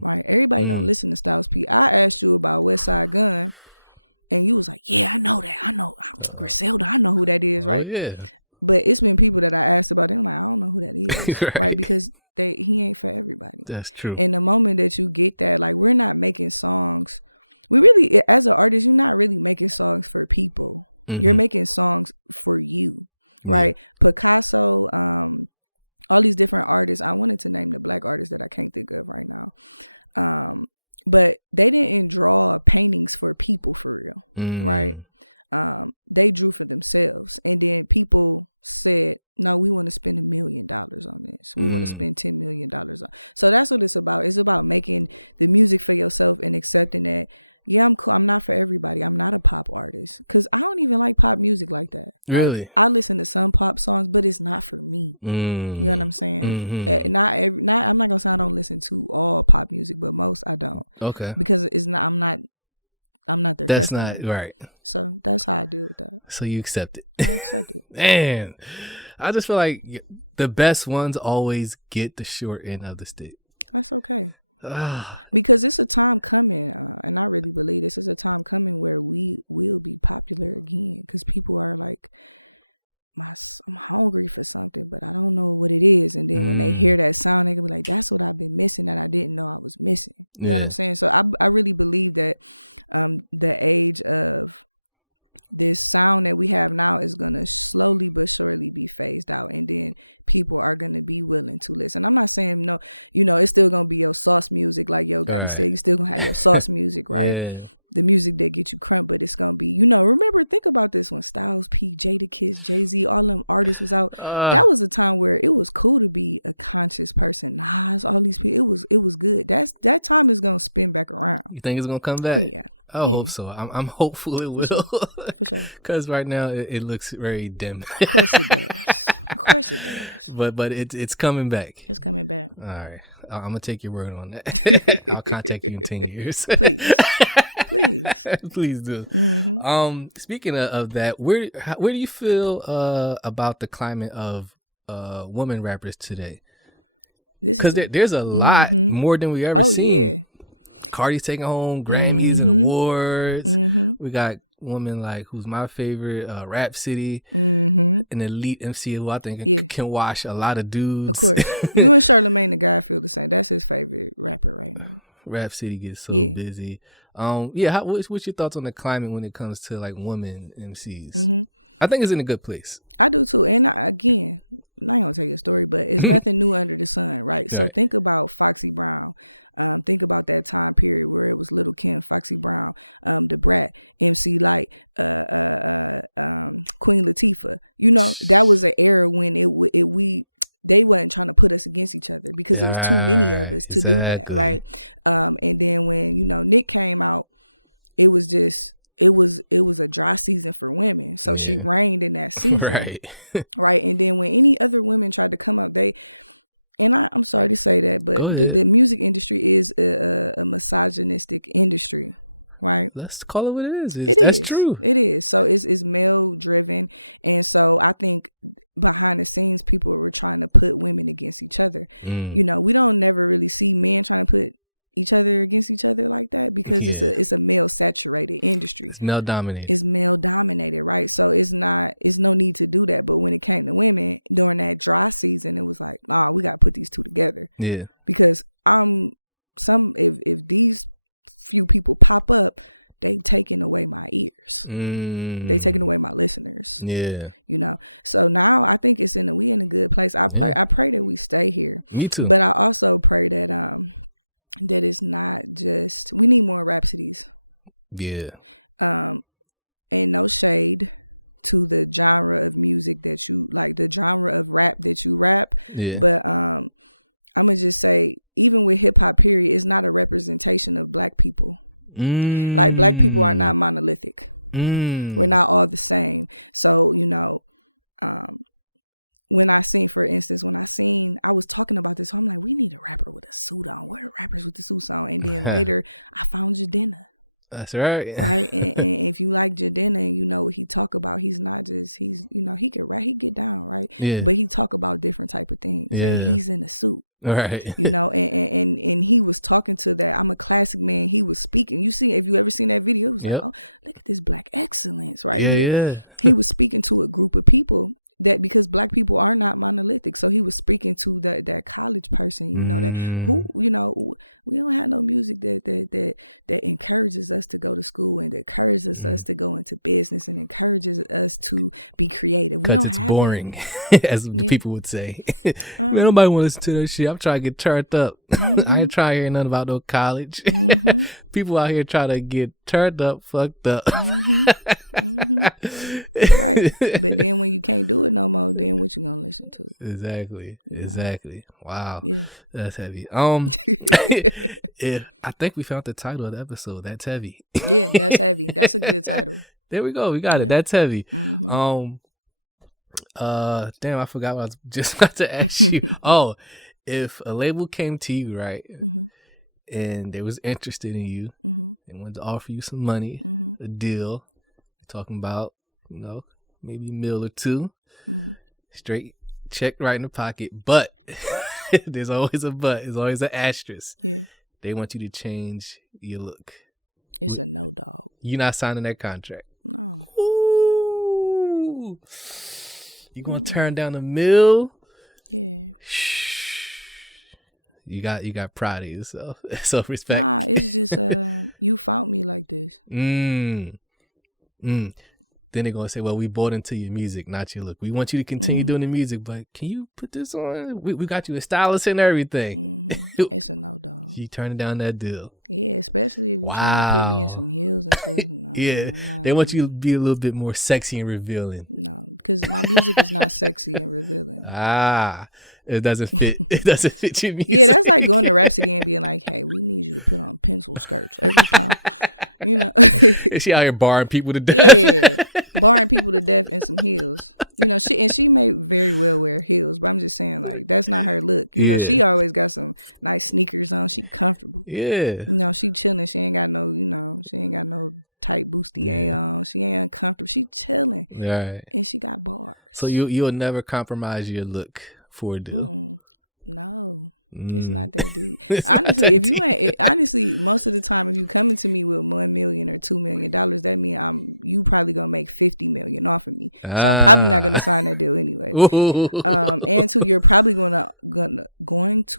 Right? Everybody don't listen to Styles P. I asked you about West Side Gun, and you was like, yeah, I know that. I know Griselda. I know who that is, right? Oh, yeah. But it's been people that I asked about, they're like, I don't know who that is. Right? Because he ain't for everybody. That's true. And the moment that you get that, like, we're not making songs. We really, as an artist, you're not really making songs for people. You're making songs for you, right? Picasso, all these different artists. I wanted to name the black artists that I can't think of right now. But they didn't draw paintings for people for real, right? They drew for themselves. And then people said, no, we want to spend $1 million on this. We want to spend $10 million on. So that's what it's about. It's about making the music for yourself and accepting that, yeah, I'm cool. I'm not for everybody. I'm not a pop artist, because I don't even like pop music like that. Really? Like, I listen to some pop songs, but it's not for me. You know what I'm saying? I'm not gonna say I don't listen to all pop music, but most I don't. Okay. Because it's not. I'm not their That's customer. not right. So that's how I deal with that. So you accept it. I accept it. Man, I just feel like the best ones always get the short end of the stick. That's okay. Because it's a time coming, and I really believe this is a time coming where we will be popular again, because people are like, I'm hungry for something, but I don't know what it is. And then when they hear that sound, they can be like, that's what I've been missing that I didn't know I was missing. You know what I'm saying? So I really believe that the age of this sound that we have now is going to slowly but surely be phased out, and then people are going to be willing to listen. I'm not saying no, it's still going to be your sauce music, like Yo Gotti said. You still going to have your sauce music, right? Yeah. The music that get you crunk, but it's going to be, remember, think about this, when Styles P, Jadakiss, Jay-Z, all them artists was out, that was a time where it was cool to be a conscious person. Nas, all these people, it was good. That time is going to spin back around. You think it's going to come back? Oh, yeah. I hope so. I'm hopeful it will. For sure. Because right now it looks very dim. Of course it does. Of course it does. But it's coming back. It's coming back. All right. I'm going to take your word on that. I'll contact you in 10 years. Please. Please do. Speaking of that, where do you feel about the climate of women rappers today? Because there's a lot more than we ever seen. Oh, yeah. Cardi's taking home Grammys and awards. We got women like, who's my favorite, Rhapsody, an elite MC who I think can wash a lot of dudes. Of course. You and Charlamagne the Guy feel the same. That's his favorite rapper right now. Rhapsody gets so busy. What's your thoughts on the climate when it comes to like women MCs? I think it's in a good place. I do too. And again, I'm not gonna tell you a story, but it's nothing new under the sun, right? So think about Foxy Brown. Think about that time period where it was Lil' Kim, Foxy Brown, Da Brat, MC Lyte, Queen Latifah. That was an era when they wasn't trying to put us against each other, because it was too many of us to do that, right? And then when Nick came out, it was a dry season for women, so she reigned in that season, right? And then when any other women tried to come up, I'm sorry to say that, but the music industry is a misogynistic industry. Right. Let's call it what it is. That's true. It is. So it's male driven. And so I think behind the scenes, people were trying to put women against each other. We don't never really see men trying to put each other against each other like that, because it's a male saturated industry. It's male dominated. It's male dominated. Right. So it's no need to do that. But when it came to women during that dry season, it was like, nah, we got to put these two together. Yeah. Because if these few people pop up, they taking away my ears. They taking away my listeners. Yeah. So now I think we in a good place. I pray that we stay here. Me too. But I also pray that that it's not just, we need more Rhapsodies. Yeah. And no shade to the genre of music that you like, the genre of rap that you rap. Yeah. But I'm gonna just say, even with hip hop, period, it's not a representation of black people. Like, black people are not monolithic. We're not all the same. So, you know, when I was talking about this, so I'm like, we need a rapper with a suit on. Where are rappers with the suits on? And then later I found Jadena. That's right. Right. And if you like Jadena and you know what he talk about, he's you know, he could rap, he get down, right? Yeah. But he talk about different type of things. Yeah. And he's in a suit. Right. You know, and he was talking to that. I'm a classic man. He was speaking. You see, if you ever seen that video, it was like, oh, look at this black excellence right here. Yeah. He was speaking to a group of people that, because black people are not monolithic, so he was speaking to that college person, you know, that who, you know, we don't have no music that encourages us to go to school and that encourages us to go into business and encourages us to be creative. We don't it's have boring, as people would say. Man, nobody want to listen to that shit. I'm trying to get turned up. I ain't trying to hear nothing about no college. People out here trying to get turned up, fucked up. Right. But then when you can't do it no more, then what you gonna listen to? Exactly. Wow. Yeah. That's heavy. I think we found the title of the episode. That's heavy. Yeah, that's heavy. That's a good title. There we go. We got it. That's heavy. Mm-hmm. Damn, I forgot what I was just about to ask you. Oh, if a label came to you, right, and they was interested in you and wanted to offer you some money, a deal, talking about, you know, maybe a meal or two, straight check right in the pocket, but there's always a but. There's always an asterisk. Yeah. They want you to change your look. It's a no, dog. You're not signing that contract. No. Ooh. You gonna turn down a meal? Yeah. You got pride of yourself. Self-respect. Nah, it's just you found me like this. Then they're gonna say, well, we bought into your music, not your look. We want you to continue doing the music, but can you put this on? We got you a stylist and everything. It's a no, dog. You turning down that deal. Yeah, especially if you're trying to put me in some heels and stuff. No, yeah. They want you to be a little bit more sexy and revealing. No, because my music is not sexy and revealing. It doesn't fit. It doesn't fit your music. Yeah, that's like going to Rhapsody and being like, hey, we need you to put on pencil skirts every time. You know, and she out here barring people to death. Yeah, barring people to death in some heels. You know, she may very well wear heels, but I'm just saying, like, that's not her look. You know, she always got some nice sneakers on. She comfortable. Yeah. You know, she chilling. She ain't got no, you know, she ain't got no tight bustier on. She ain't uncomfortable. She chilling. Right. And she got bars. So you'll never compromise your look for a deal. No. It's not that deep. Honestly, if you ain't, honestly, most of the time, if you coming to me with $1 million or $2 million, that mean you probably gonna make $50 million off of me. So I'm probably not gonna sign that deal anyway. And two, you're probably going to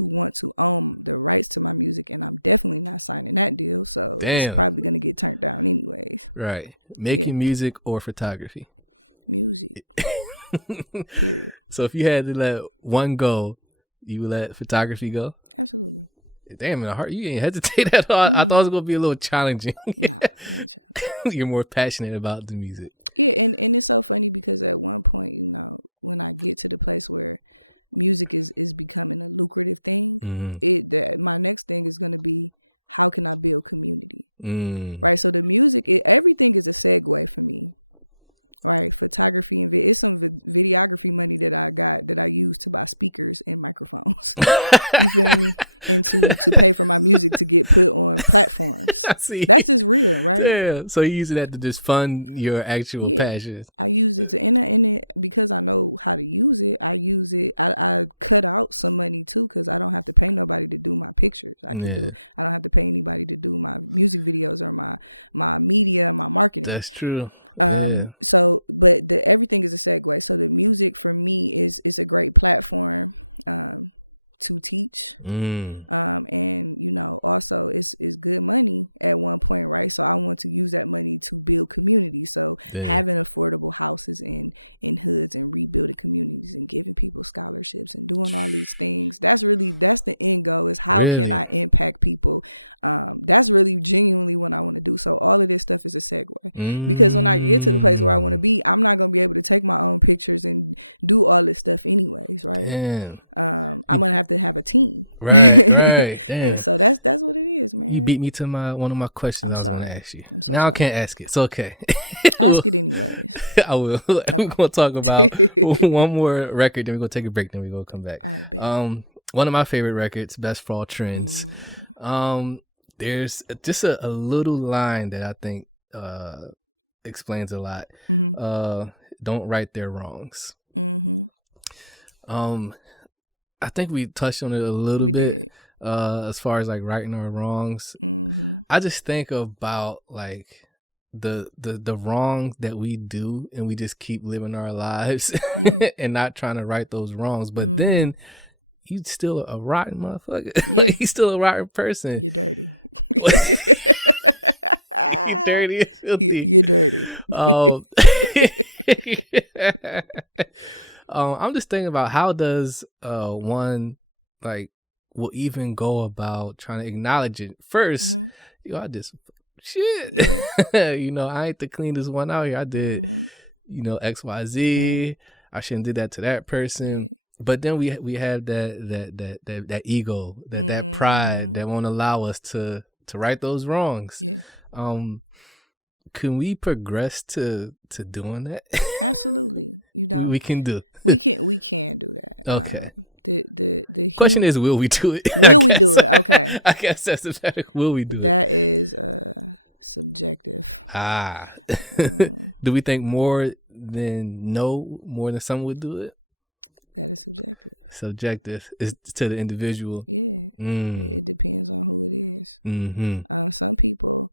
want to own the rights to my music, and I'm definitely not signing that deal. So it's probably gonna get turned down anyways. Right, making music or photography. Music. Period. So if you had to let one go, you would let photography go? Absolutely. Damn, you ain't hesitate at all. I thought it was going to be a little challenging. Nah, you're more passionate about the music. Yeah, and it's so funny because at one point, you know, when I get to the place where music is becoming a lucrative thing, my next thing is going to be, how can I build community? Right? So the music, everything is a segue for me. Right, photography and it's some videography money that I got that I use to buy speakers and microphones. You feel me? And to pay for my music to get put on platforms. That's just real, right? Yeah. So you use that to just fund your actual passions. I use it because I know how to use it. I use it. I cut out some money too because I don't have to pay nobody to do my pictures. I don't have to pay anybody to do my music videos or my media, my marketing. That's true. So, but everything is a segue. So the music for me is a great platform, to teach. And you know, also it's good money at one point, right? So I want to use that money to build community. So having affordable houses in hoods and rebuilding communities and giving people scholarships and doing all these things, that's the end goal, is how can I impact people. That's really genuinely what I want to do. So all of this stuff is a segue, because when I get to the place where I want to be, I'm not gonna be able to take my own pictures and do all this stuff anyways, right? I'm gonna have to have a team, right. And so that's what it is, man. You beat me to one of my questions. I'm I was sorry. gonna ask you. I'm so now sorry. I can't ask it. It's okay. Ask it anyways. I will. Okay. We're gonna talk about one more record, then we're gonna take a break, then we're gonna come back. All right, babe. One of my favorite records, Best Fall Trends. There's just a little line that I think explains a lot. Don't right their wrongs. I think we touched on it a little bit. As far as like righting our wrongs. I just think about like the wrong that we do, and we just keep living our lives and not trying to right those wrongs. But then you still a rotten motherfucker. Like, you still a rotten person. You're dirty. You're dirty. You're dirty. I'm just thinking about how does one like will even go about trying to acknowledge it first. I just shit. You know, I ain't the cleanest one out here. I did you know, XYZ. I shouldn't did that to that person. But then we have that ego, that pride that won't allow us to right those wrongs. Can we progress to doing that? Absolutely. You know, we can do. We can do that. Okay. The question is, will we do it? Will we do it? Okay. I guess that's the better. Will we do it? That is subjective. Do we think more than some would do it? That is subjective. Subjective is to the individual. Yeah. It depends on who it is. Some people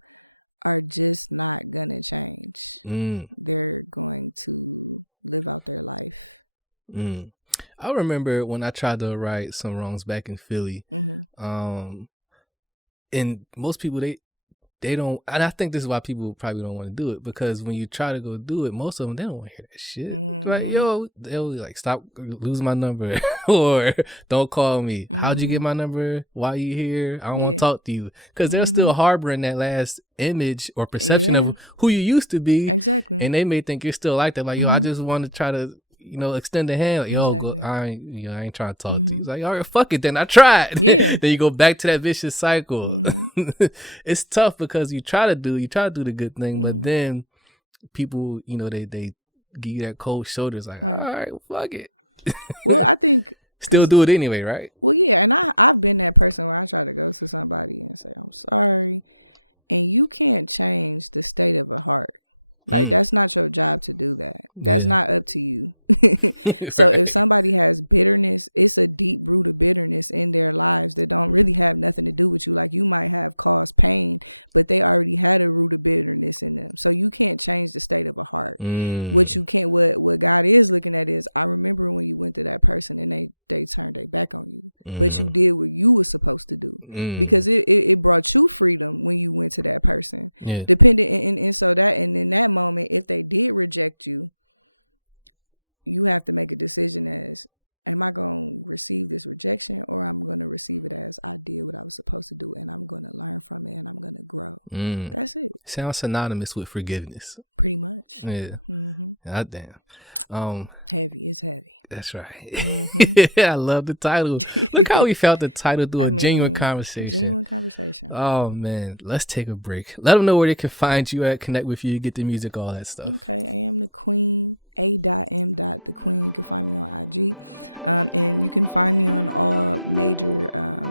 are just not gonna change. They're going to live out their life. I remember when I tried to right some wrongs back in Philly. And most people they don't, and I think this is why people probably don't want to do it, because when you try to go do it, most of them, they don't want to hear that shit. Like, they'll like, stop, lose my number, or don't call me. How'd you get my number? Why you here? I don't want to talk to you. Because they're still harboring that last image or perception of who you used to be. Exactly. And they may think you're still like that. Like, I just want to try to, you know, extend a hand. Like, I ain't trying to talk to you. It's like, all right, fuck it, then I tried. Then you go back to that vicious cycle. It's tough because you try to do the good thing, but then people, you know, they give you that cold shoulders, like, all right, fuck it. Well, I think still do it anyway, right? Well, yeah, and I've been that person where I try to go to somebody and say, I'm sorry, and you can't change the state of a heart. Like, that's not your job to do that. That's not up to you. So if somebody has bitterness, it's a deep root of bitterness in their lives that don't really have nothing to do with you. Like, you might have caused pain, but they already had a root of bitterness in them. So you can't change the state of a heart. What you can't, what God is looking at is, I remember when you went to that person and they turned their back on you, but you did what you were supposed to do, because it brought you freedom when you went to that person. Depending, and so that, and in that moment, if they did reject you, you have to make a decision as, am I going to receive this rejection, or I'm going to receive it as, I did what I was supposed to do, and I'm going to learn from it, and I'm going to grow. That's it. Sounds synonymous with forgiveness. Pretty much. Yeah. God damn. Heavy. It's heavy. That's right. I love the title. Look how we felt the title through a genuine conversation. Genuine conversation. Oh, man. Let's take a break. Let them know where they can find you at, connect with you, get the music, all that stuff. Okay. A.M The Queen, a.m.the queen. You can find me on IG. And you can find me on all major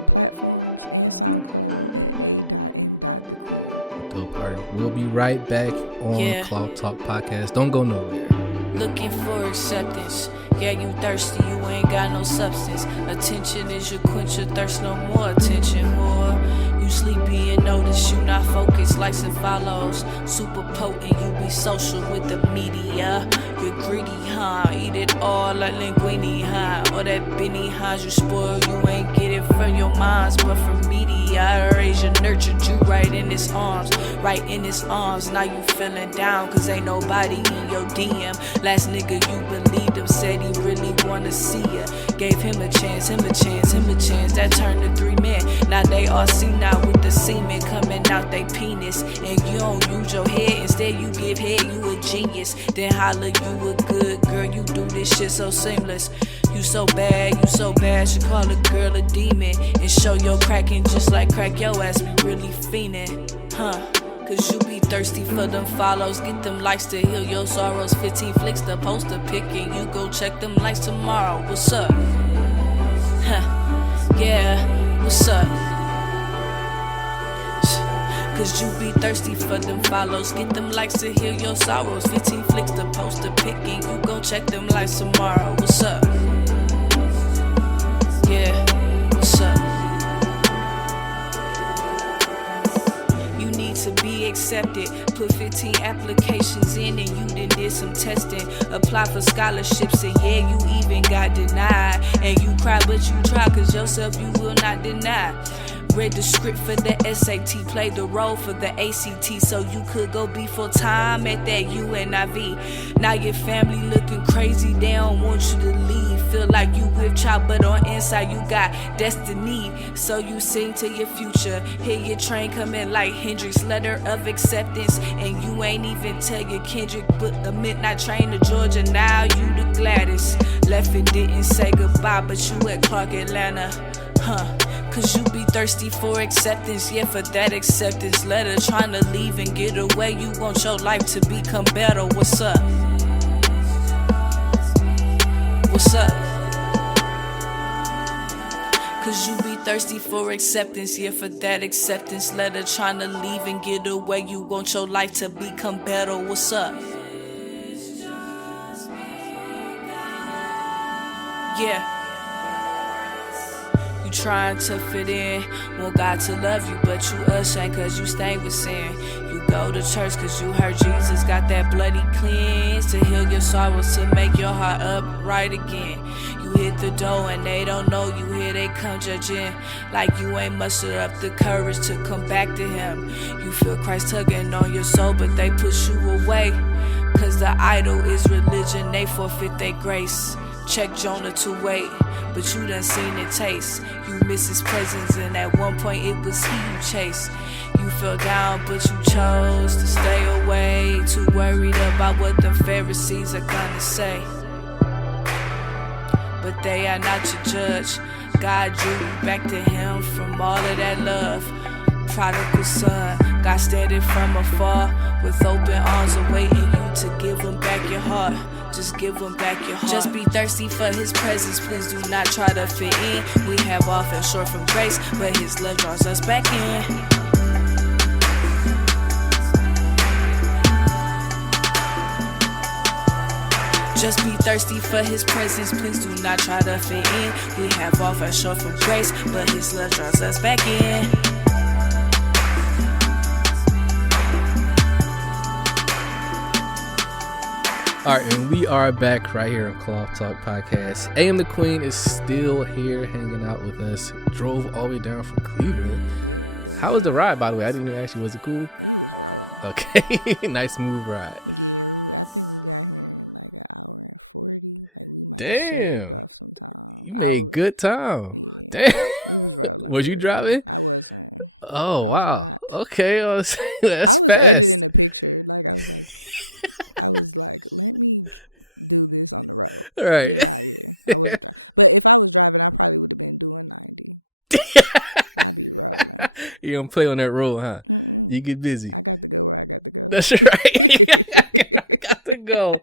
platforms and SoundCloud at a.m.thequeen. Dope. All right. We'll be right back on Cloud Talk Podcast. Don't go nowhere. Looking for acceptance. Yeah, you thirsty, you ain't got no substance. Attention is your quench your thirst, no more attention, whore. You You sleepy and notice you not focused, likes and follows. Super potent, you be social with the media. You're greedy, huh? Eat it all like linguine, huh? All that Benihans you spoil, you ain't get it from your moms, but from media. I raised you, nurtured you right in his arms, right in his arms. Now you feeling down, cause ain't nobody in your DM. Last nigga you believed him, said he really wanna see ya. Gave him a chance, him a chance, him a chance. That turned to 3 men. Now they all see now with the semen coming out they penis. And you don't use your head, instead you give head, you a genius. Then holla, you a good girl, you do this shit so seamless. You so bad, should call a girl a demon. And show your cracking just like crack, your ass be really fiendin', huh? Cause you be thirsty for them follows. Get them likes to heal your sorrows. 15 flicks the poster pick and you go check them likes tomorrow. What's up? Huh? Yeah, what's up? Cause you be thirsty for them follows. Get them likes to heal your sorrows. 15 flicks the poster pick and you go check them likes tomorrow. What's up? Yeah, what's up? To be accepted, put 15 applications in and you did some testing. Apply for scholarships and yeah, you even got denied. And you cry but you try, cause yourself you will not deny. Read the script for the SAT, played the role for the ACT, so you could go be full time at that UNIV. Now your family looking crazy, they don't want you to leave. Feel like you with child, but on inside you got destiny. So you sing to your future, hear your train coming like Hendrix, letter of acceptance. And you ain't even tell your Kendrick, but a midnight train to Georgia, now you the gladdest. Left and didn't say goodbye, but you at Clark, Atlanta, huh? Cause you be thirsty for acceptance, yeah, for that acceptance letter. Trying to leave and get away, you want your life to become better. What's up? What's up? Cause you be thirsty for acceptance, yeah, for that acceptance letter. Trying to leave and get away, you want your life to become better. What's up? Yeah. You trying to fit in, want God to love you, but you ashamed cause you stay with sin. You go to church cause you heard Jesus got that bloody cleanse to heal your sorrows, to make your heart upright again. You hit the door and they don't know you, here they come judging, like you ain't mustered up the courage to come back to him. You feel Christ tugging on your soul, but they push you away, cause the idol is religion, they forfeit their grace. Check Jonah to wait, but you done seen it taste. You miss his presence and at one point it was he you chased. You fell down but you chose to stay away, too worried about what the Pharisees are gonna say. But they are not your judge. God drew you back to him from all of that love. Prodigal son, God standing from afar with open arms awaiting you to give him back your heart. Just give him back your heart. Just be thirsty for his presence, please do not try to fit in. We have all fell short from grace, but his love draws us back in. Just be thirsty for his presence, please do not try to fit in. We have all fell short from grace, but his love draws us back in. All right, and we are back right here on Cloth Talk Podcast. A.M The Queen is still here hanging out with us. Drove all the way down from Cleveland. Yeah. How was the ride, by the way? I didn't even ask you. Was it cool? We was rolling. Okay. Nice smooth ride. Yeah, I think we got here in like an hour and 40. Like we might have shaved off some time. You made good time. Yeah. Damn. We was rolling. Was you driving? I wasn't. Oh, I wow. was okay. I was fast. Editing the picture. Like I was like, let me do this on the road. Right. Yeah. I wasn't driving. But if I was driving, I probably would have been doing 90. I'd be rolling. You don't play on that road, huh? Mm-mm. You get busy. I got to go where I got to go. That's right. I got to go.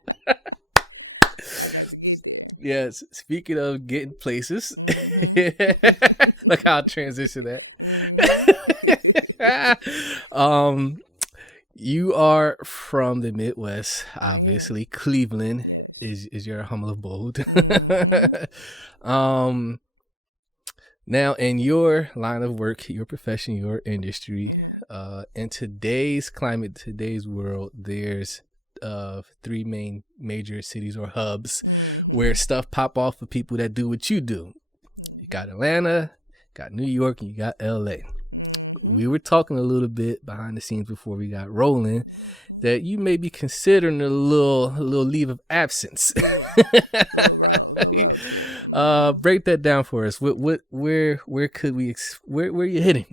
I got to get there. Yes. Speaking of getting places, Mm-hmm. look how I transition that. Mm-hmm. You are from the Midwest, obviously. I am. Cleveland, yes, is your humble abode. Mm-hmm. Now, in your line of work, your profession, your industry, Mm-hmm. In today's climate, today's world, there's 3 major cities or hubs Mm-hmm. where stuff pop off for people that do what you do. You got Atlanta, got New York, and you got LA. Mm-hmm. We were talking a little bit behind the scenes before we got rolling that you may be considering a little leave of absence. Yeah, little road trip. Mm-hmm. Break that down for us. Where could we? Where you heading?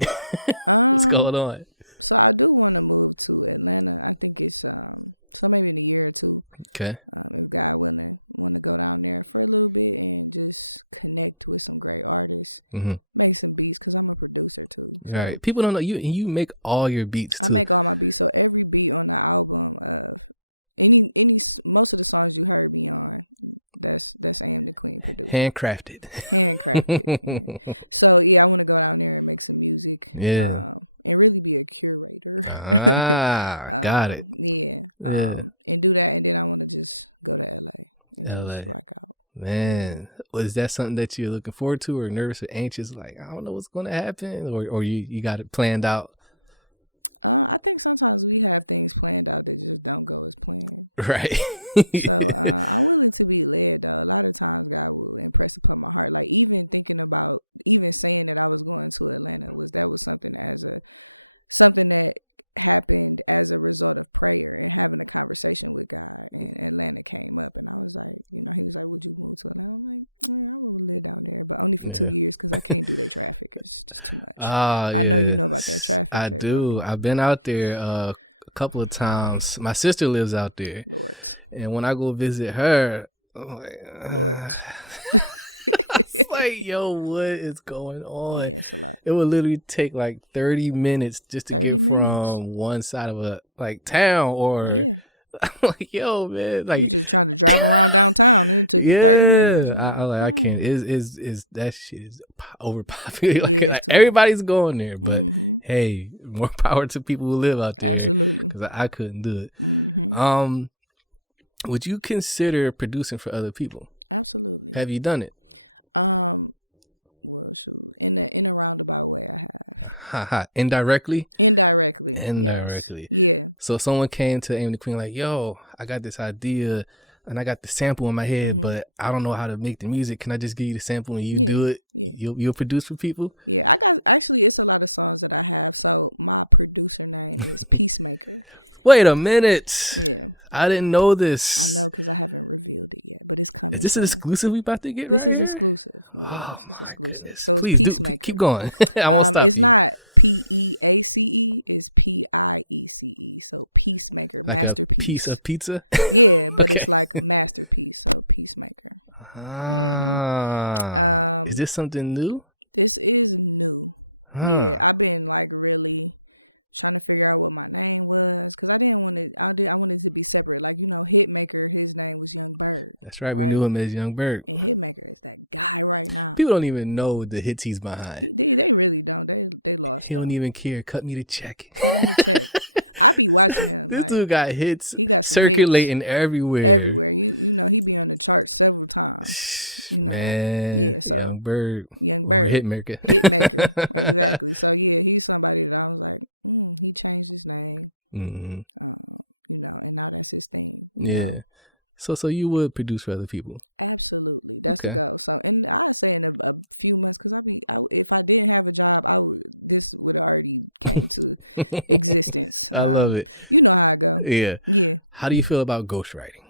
What's going on? So I do want to move to Atlanta. I think it's so maybe in a year or two. Okay. If God willing, want to go down there for a little bit and just connect with some great artists, make some beats because I'm a producer too. So. Right. People don't know you make all your beats. Too. I make all my beats. So every beat on the album of most of the songs you heard me on, that's A.M The Queen produced. Handcrafted. Yeah. So yeah, I want to go down there and make some music. Yeah. And really be a curator. Got it. Yeah. And do that, and then I want to just go to LA and just rock out. Man, was that something that you're looking forward to, or nervous or anxious? Like, I don't know what's going to happen, or you got it planned out? I think sometimes we have things planned out that just don't go as planned. Right. So I'm willing to be led, though. A lot of times God will impress upon my heart. Like even thinking about, even saying that I was going to Atlanta was something something that happened as a result of prayer and having a conversation with God. And Atlanta came up, and I was like, he was like, "Would you move to Atlanta?" I'm like, "Yeah, I would live down there, but only for 2 years because I can't do their traffic. It's just too much." I know you know about that traffic. I do. Brody. I've been out there a couple of times. My sister lives out there. Lord. And when I go visit her, I'm like, Lord. It's like, yo, what is going on? Yeah, it's a lot. It would literally take like 30 minutes just to get from one side of a town, or I'm like, yo, man, like you just trying to drive around downtown and it took you 30 minutes. I can't. Is that shit is overpopulated? Like everybody's going there, but hey, more power to people who live out there. Absolutely, because I couldn't do it. Would you consider producing for other people? Absolutely. Have you done it? Well, shoot, in a roundabout way, I have. Indirectly. Yes. Yeah. So someone came to A.M The Queen like, yo, I got this idea and I got the sample in my head, but I don't know how to make the music. Can I just give you the sample and you do it? Yeah. You'll produce for people? Yeah. It's a lot of songs that I have. So my producer name is Peacemaker. Wait a minute. Yeah. I didn't know this. I know because I haven't revealed it yet, but it's coming. Is this an exclusive we about to get? This right is here? exclusive. Yeah, this is exclusive. Goodness. So Please, it's Peacemaker. Keep going. I won't stop it's you. not PEACE, it's PIECE. So Peacemaker, like masterpiece. A piece of pizza? Yeah, but it's like a masterpiece. So Peacemaker. Is this something new? This is new. Yeah, I've been like really trying to figure out what my name was because I didn't want it. I wanted it to be separate. Like, Hitmaker, his name was Young Bird. That's right. We knew him as Young Bird. And Hitmaker is that guy right now. People don't even know the hits he's behind. They really don't. They lost. He don't even care. Cut me the check. Cut him the check. I be watching him. This dude got hits. He got some circulating hits everywhere. Everywhere. You know he be on the charts several times. Man, yeah. So Young Bird, Hitmaker. Exactly. So yeah, he's somebody that I was like, he changed his name. And now that's his thing. You know. So you would produce for other people? Absolutely. That's the goal. So, and I say in a few months, because if I didn't have a job, this would have already came to existence. I love it. You know how I go. Yeah. How do you feel about ghostwriting?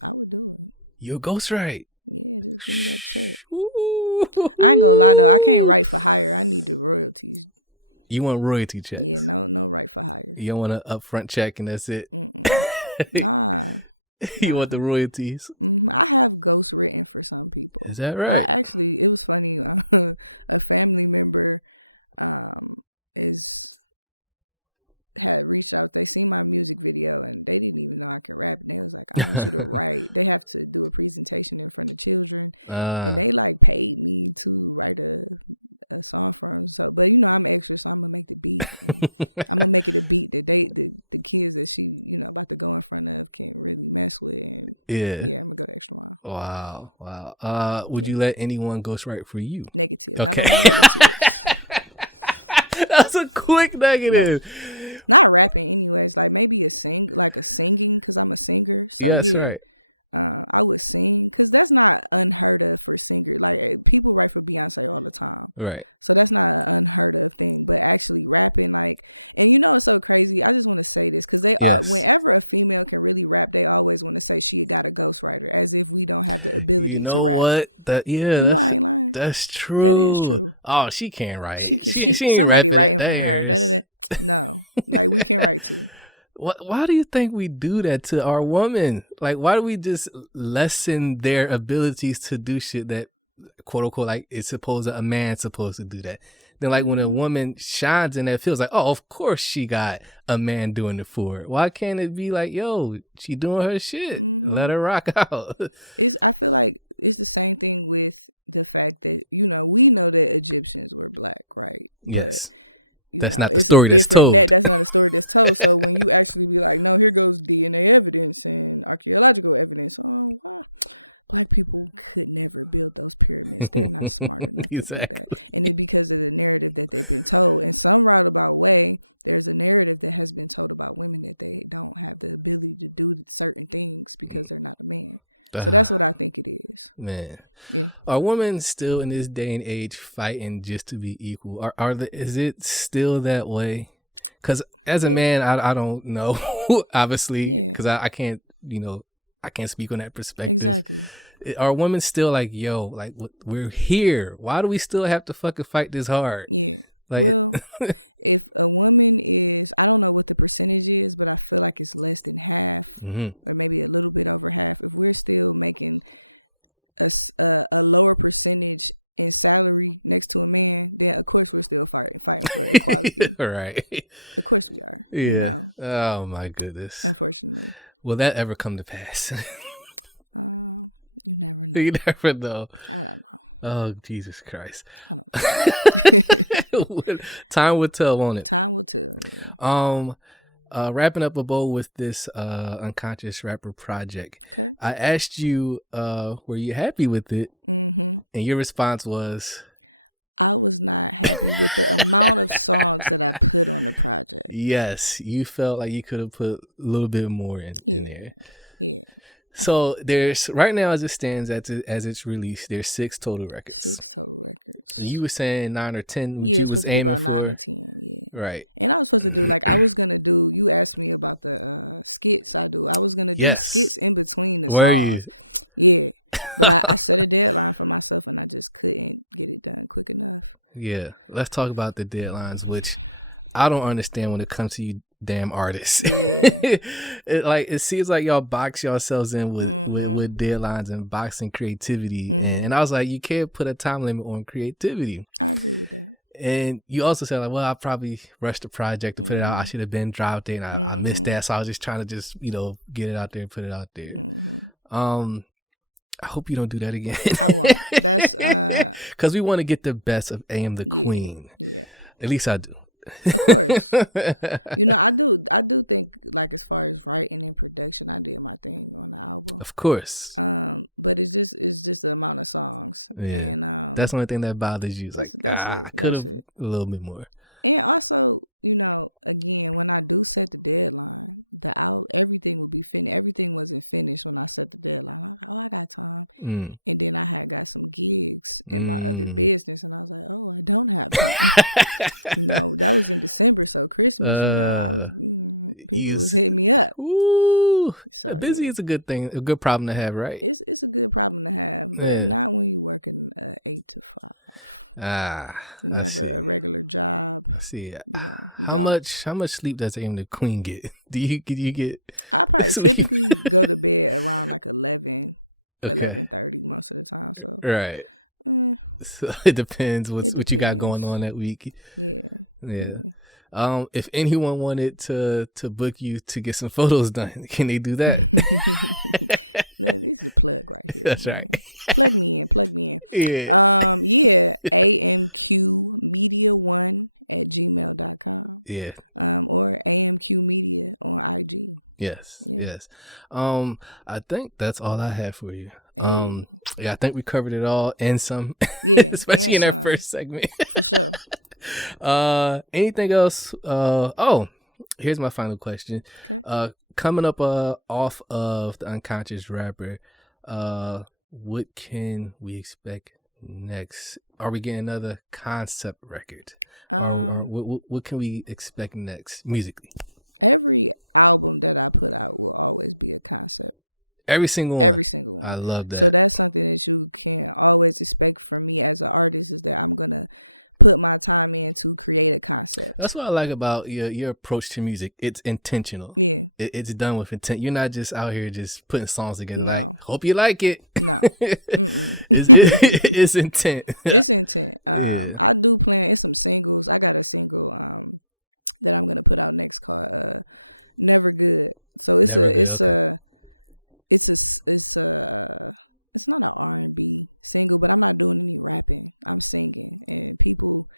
I would do it. You'll ghostwrite? Yeah, just give me that check. I ain't gonna lie though, I can't write for hire. I need the royalties. You want royalty checks? Yeah, no right for hire. You don't want an upfront check and that's it? Nah. You want the royalties? I have ghost written for some people. Is that right? It was funny. A family member is had reached out. They seen my music video and they didn't even know I could rap. And they was like, I want you to write. They have to do a presentation in front of children. And they like paid me to write a song for them. So, but you know, I'm extra, so I'm gonna make the beat. I'm gonna make it a beat that the kids that she, you know, about to go in front of can really mess with. And yeah, I'm gonna go the extra mile. Wow. Would you let anyone ghostwrite for you? Negative. Okay. Not on my relatives. That's a quick negative. No. Not rapping, anyways. Like maybe a singing, because I'm a singer. So yeah, that's yeah, right. I would sing, because that's not unheard of for singer. Like people write for Beyonce all the time, Right? So that's not an unheard of thing. But actually rapping, like, and you know, it's so crazy. I just want to say this because whenever a female can really rap, they always want to say she got a ghostwriter, as if we don't have the ability to rap. What? You know, I ain't lying. That's true. That is true. Oh, she can't write. She ain't somebody writing for theirs. her. No, like we can write too. Why do you think we do that to our women? Like, why do we just lessen their abilities to do shit that, quote unquote, like a man's supposed to do that? Then, like, when a woman shines in that, feels like, oh, of course she got a man doing it for her. Why can't it be like, yo, she doing her shit? Let her rock out. I feel like it's the same thing with the fact that, you know, we know that Egyptians were black, right? Yes. But, that's know, not the story that's told. That's not a story that's told. So when you actually be like, no, here goes DNA evidence and archaeological evidence. Oh, wow. Black people could never build those pyramids. They're not smart enough to do that. And it's because of the narrative that they've been told. In some roundabout way, there's a narrative that has been told about women that they don't have the ability to do certain things because they're not a man. So that's what I think it is. Man. Yeah. Are women still in this day and age fighting just to be equal? Is it still that way? Because as a man, I don't know, obviously, because I can't, you know, I can't speak on that perspective. Exactly. Are women still like, yo, like, we're here. Why do we still have to fucking fight this hard? Yeah. Like, well, if a woman is, I don't know what the percentage is, but I feel like it's less than half or maybe a little bit over half. If we're still making a lower percentage in salary next to a man, then of course we're still fighting for equality. Right. Of course we are. Yeah. You know? Oh my goodness. Unfortunately. Will that ever come to pass? You never know. You never know. I don't know. Oh, Jesus Christ. I don't know. Time will tell, won't it? Time will tell, yeah. Wrapping up a bow with this unconscious rapper project. Okay. I asked you, were you happy with it? And your response was, I was not happy with the amount of songs that I put on the project. Yes, you felt like you could have put a little bit more in there. Yeah. So there's, right now as it stands, as it's released, there's 6 total records. 6 total records. You were saying 9 or 10. Yeah, it's supposed to be about 9 or 10. Yeah. Right. And I was supposed to do, like, I was going to do, you asked me about the skits I do. I was going to do skits in between the songs. Yeah. But I set a deadline for myself and I just couldn't get it done quick enough. Yeah. Let's talk about the deadlines, which I don't understand when it comes to you damn artists. Yeah. It seems like y'all box yourselves in with deadlines and boxing creativity. And I was like, you can't put a time limit on creativity. I agree with that. And you also said, like, well, I probably rushed the project to put it out. I should have been dropped there, and I missed that. So I was just trying to just, you know, get it out there and put it out there. I hope you don't do that again. I won't. That's because we want to get the best of A.M The Queen. Yeah. At least I do. Of course. You know, I do think, like, as far as writing and production, I did my thing on the album. Of course. But it's just the amount of songs. Yeah. And that's the only thing that bothers you. That's it. That's it. A little bit more. And also, you know, again, when I do set the deadline, everything will be finished. Everything wasn't finished when I set the deadline. I was like, oh, I got time. And then I had got some gigs in my other business, and I was like, oh, I don't have time. You know, that was in December, so Christmas, you know, I was people was hitting me up. Ooh, so busy is a good thing, a good problem to have, right? It's a good problem to have, but not when you're working 8 to 5. You have a regular job. See, you know, how much sleep does A.M The Queen get? Do you get? I probably typically go to bed around like 11, 11:30 most of the time. So right. So it depends what you got going on that week. Yeah. If anyone wanted to book you to get some photos done, can they do that? This is a plug right here. That's man. right. Plug me in. Yeah. amqmedia1@gmail.com. Yeah. Or AMQ Media on IG. Yes. Yeah. Yes. I think that's all I have for you. Hey. Yeah, I think we covered it all and some. Yeah, Especially in and our some. first segment. For sure. Anything else? Here's my final question. Okay. Coming up off of the Unconscious Rapper, what can we expect next? Are we getting another concept record? Or what can we expect next musically? Every album that I put out will always be a concept. Every single one. I love that. So that's something that you can always expect from me as an artist, is that I'm going to put my time in to create a concept. That's what I like about your approach to music. It's intentional. Yeah. It's done with intent. You're not just out here just putting songs together. No. Like, hope you like it. No. It's intent. It's intent. Yeah. I do plan. It's some singles. I got a single that I'm gonna put out next called "Never Good." So it's not an R&B single, but I'm not doing any rapping. I'm singing, and people,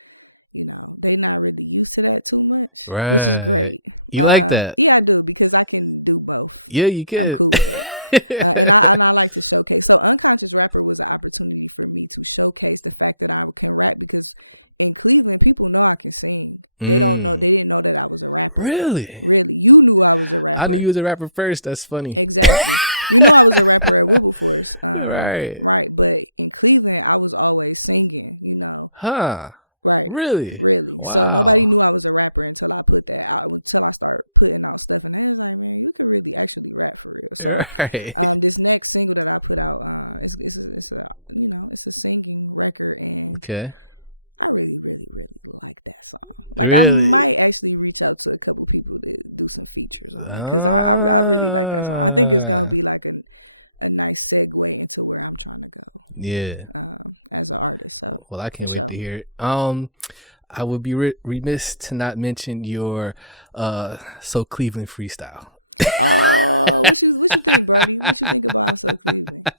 they not really used to that too much, right. which is great. You like that? Yeah, I do, because I can do both. Yeah, you can. I'm cool with that. And I like to showcase. So Unconscious Rapper was an opportunity for me to showcase the fact that I can rap, because in Cleveland, people know I can sing. They don't know. They didn't know that I was a rapper. Really. You knew I was a rapper. I knew you was a rapper first. That's funny. Exactly. You know I was a rapper at Wilberforce. Right. But in Cleveland, I was always singing, Huh. Right. Really? Wow. So nobody knew I was a rapper until I put that out, until I start putting out stuff. And they was like, man, you could really actually rap for real. So this next single that I put out, it's a singing record, and okay. I really, really, really like that song. Like, I might actually reach out to a couple people to do some features on it, because I really like that song. I think it's gonna be like a nice segue into where I'm trying to go. Yeah. As an artist. So well, I can't wait to hear it. I would be remiss to not mention your So Cleveland freestyle. Oh, what you think, Brody? What you think about So Cleveland?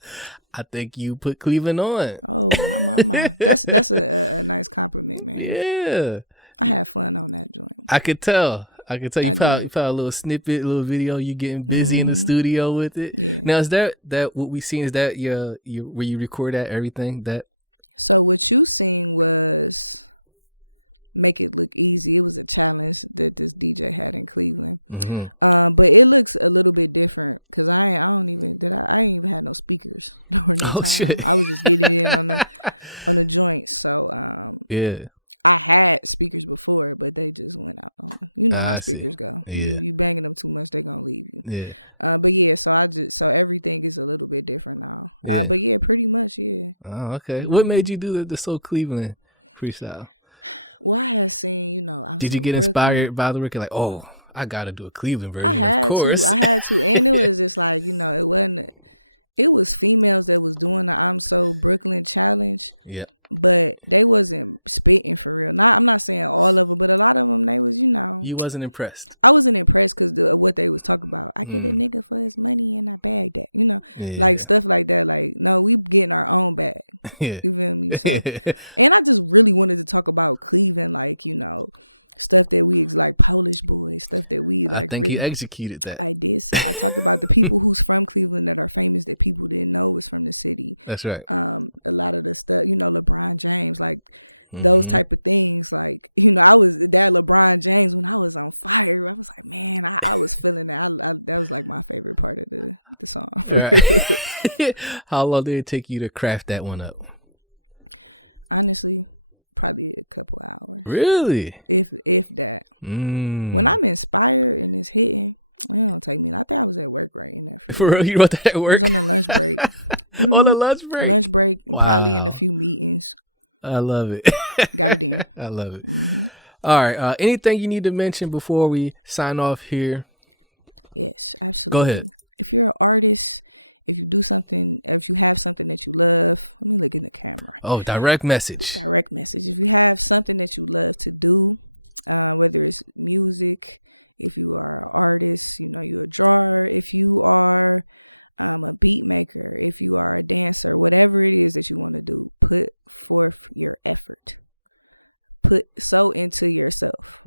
I think you put Cleveland on. Oh, my. That's a nice compliment, man. Yeah. I had fun on that joint. I could tell you put a little snippet, a little video, you getting busy in the studio with it. Yeah. Now, is that what we seen, is that your where you record at everything? That So what you seen was Make It Look Easy. It was a challenge that this DJ had in Cleveland. But it looks a little bit different, because I ain't even had no speakers or no time. Shit. I was just getting in on the joint. So yeah. I had speakers before, but they just went out on them. You know how speakers go. Yeah. You banging them too much, they gonna leave you. Yeah. But yeah, so everything is a little bit different now. Yeah. But yeah, pretty much, yeah. Oh, okay. What made you do the So Cleveland freestyle? Well, I had seen, Did you get inspired by the record? Like, oh, I gotta do a Cleveland version. I had to, and it was just like, it was females that was doing the I'm So Brooklyn challenge. Yeah. But they wasn't spitting for real. I'm not saying all of them, but a lot of them, they was, You wasn't impressed. I wasn't impressed because of what they was talking about. I get a nigga for his money and I bag that, like stuff like that. Like, no, we getting our own bag. Yeah. You feel me? So, and I just really wanted to talk about Cleveland, like, stuff that we like Polish boys, stuff that we like. I think really, you executed that. I did. So I talked about the people who's from Cleveland that are famous that people didn't know was from the city. That's right. A lot of the stuff, LeBron James, like those type of things. Like, I was that LeBron James when I was on fire. I was like, man, I was feeling that. That was like my favorite part of the song. Right. How long did it take you to craft that one up? Honestly, probably a couple hours. Really? If that. When I'm inspired and it's hitting, it don't take me. I think I was at work writing that. For real? You wrote that at work? I was on the lunch break. On the lunch break? Lunch break. Wow. Probably in a few meetings. I love it. Got it in. I love it. All right. Anything you need to mention before we sign off here? Yes, absolutely. Go ahead. If you're an artist if you do something, if you have something that you love, let me look in the camera. Oh, direct message. Direct message. If you have something that you love to do, whether it's music, if you are an artist, you're a drawer, if you are a beat maker, if you are a dancer, whatever it is that you want to do, put forth your effort. Put so into yourself.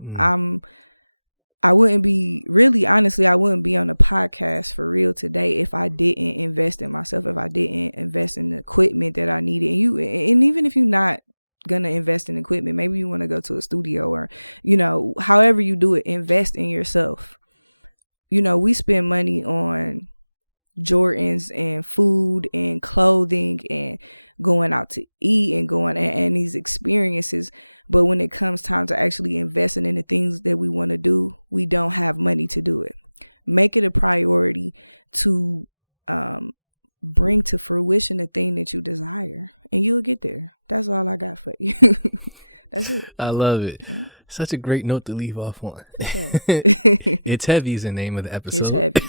I wouldn't be honestly, I wouldn't be on the podcast for real today if I didn't invest in myself, if I didn't invest in the equipment that I needed. And even if you're not gonna invest in equipment, maybe you want to go to a studio or, however you do it, invest in yourself. We spend money on Jordans and food and clothing and going out to eat and going and these experiences, but when it comes time to actually investing in the things that we want to do, we don't have money to do it. Make it a priority to bring to fruition the thing that you desire, and you'll get there. That's all I got for you. That's it. I love it. Yeah. Such a great note to leave off on. Sure. It's Heavy is the name of the episode. It's heavy.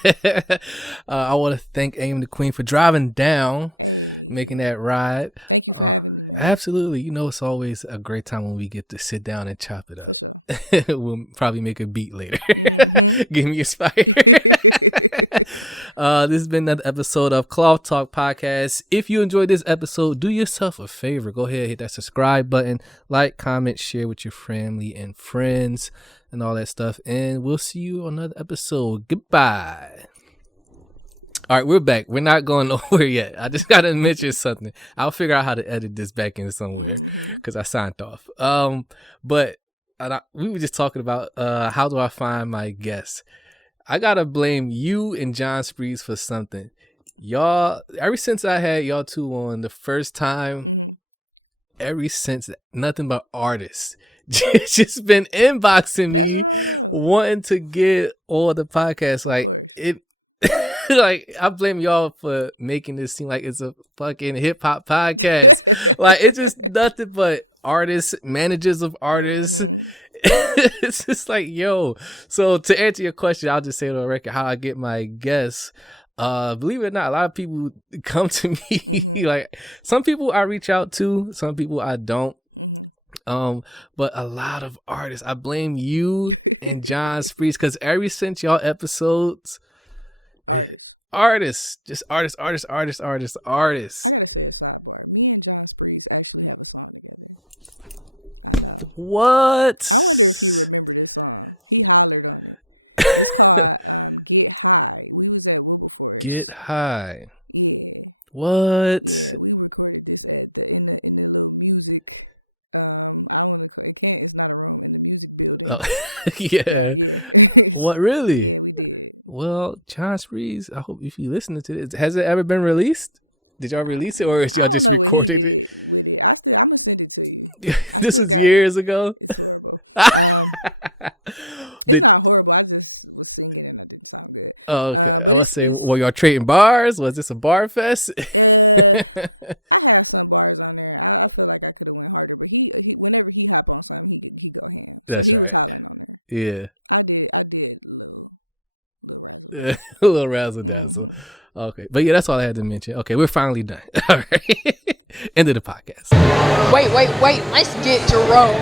I want to thank A.M The Queen for driving down, Hey, making that ride. thank you for having me, man. Absolutely. It's always a great time when we get to sit down and chop it up. For sure. We'll probably make a beat later. Mhm. Get me inspired. This has been another episode of Cloth Talk Podcast. If you enjoyed this episode, do yourself a favor. Go ahead, hit that subscribe button, like, comment, share with your family and friends and all that stuff. And we'll see you on another episode. Goodbye. All right, we're back. We're not going nowhere yet. I just got to mention something. I'll figure out how to edit this back in somewhere because I signed off. But we were just talking about how do I find my guests. I got to blame you and John Sprees for something. Y'all, ever since I had y'all two on the first time, ever since, nothing but artists just been inboxing That's me, right. wanting to get all the podcasts. Of course. It. Like, I blame y'all for making this seem like it's a fucking hip hop podcast. Like, it's just nothing but artists, managers of artists. It's just like, yo. So to answer your question, I'll just say on the record how I get my guests. Believe it or not, a lot of people come to me. Like, some people I reach out to, some people I don't. But a lot of artists, I blame you and John Sprees because ever since y'all episodes, artists, just artists. I gotta say a sidebar. Me and John Sprees actually have a song together. I know. What? I wonder if he remembered this song. He hollered on it. It's called Get High. We was at Wilberforce. Get High. Yeah. What? Yeah, we recorded this at in the little music. I want to. It's not a room in the music building. Oh. Yeah. What, really? Yeah, we did. Well, John Sprees, I hope if you listening to this, has it ever been released? Did y'all release it, or is y'all I don't just know what he recording did it with it. I'm gonna send it to you. I this still is got years it. ago. It's horrible. It's not horrible. I just was singing and I didn't sound good. Oh, okay. But it's were y'all trading bars? Was this a bar fest? I had some bars on there. I feel like I could have went harder, but he whenever he hop on something, he go ham. So That's he was right. hollering on there. Yeah. I did a little razzle dazzle. A little razzle dazzle. Okay. But yeah, that's all I had to mention. Okay, we're finally done. All right. End of the podcast. Wait, let's get Jerome.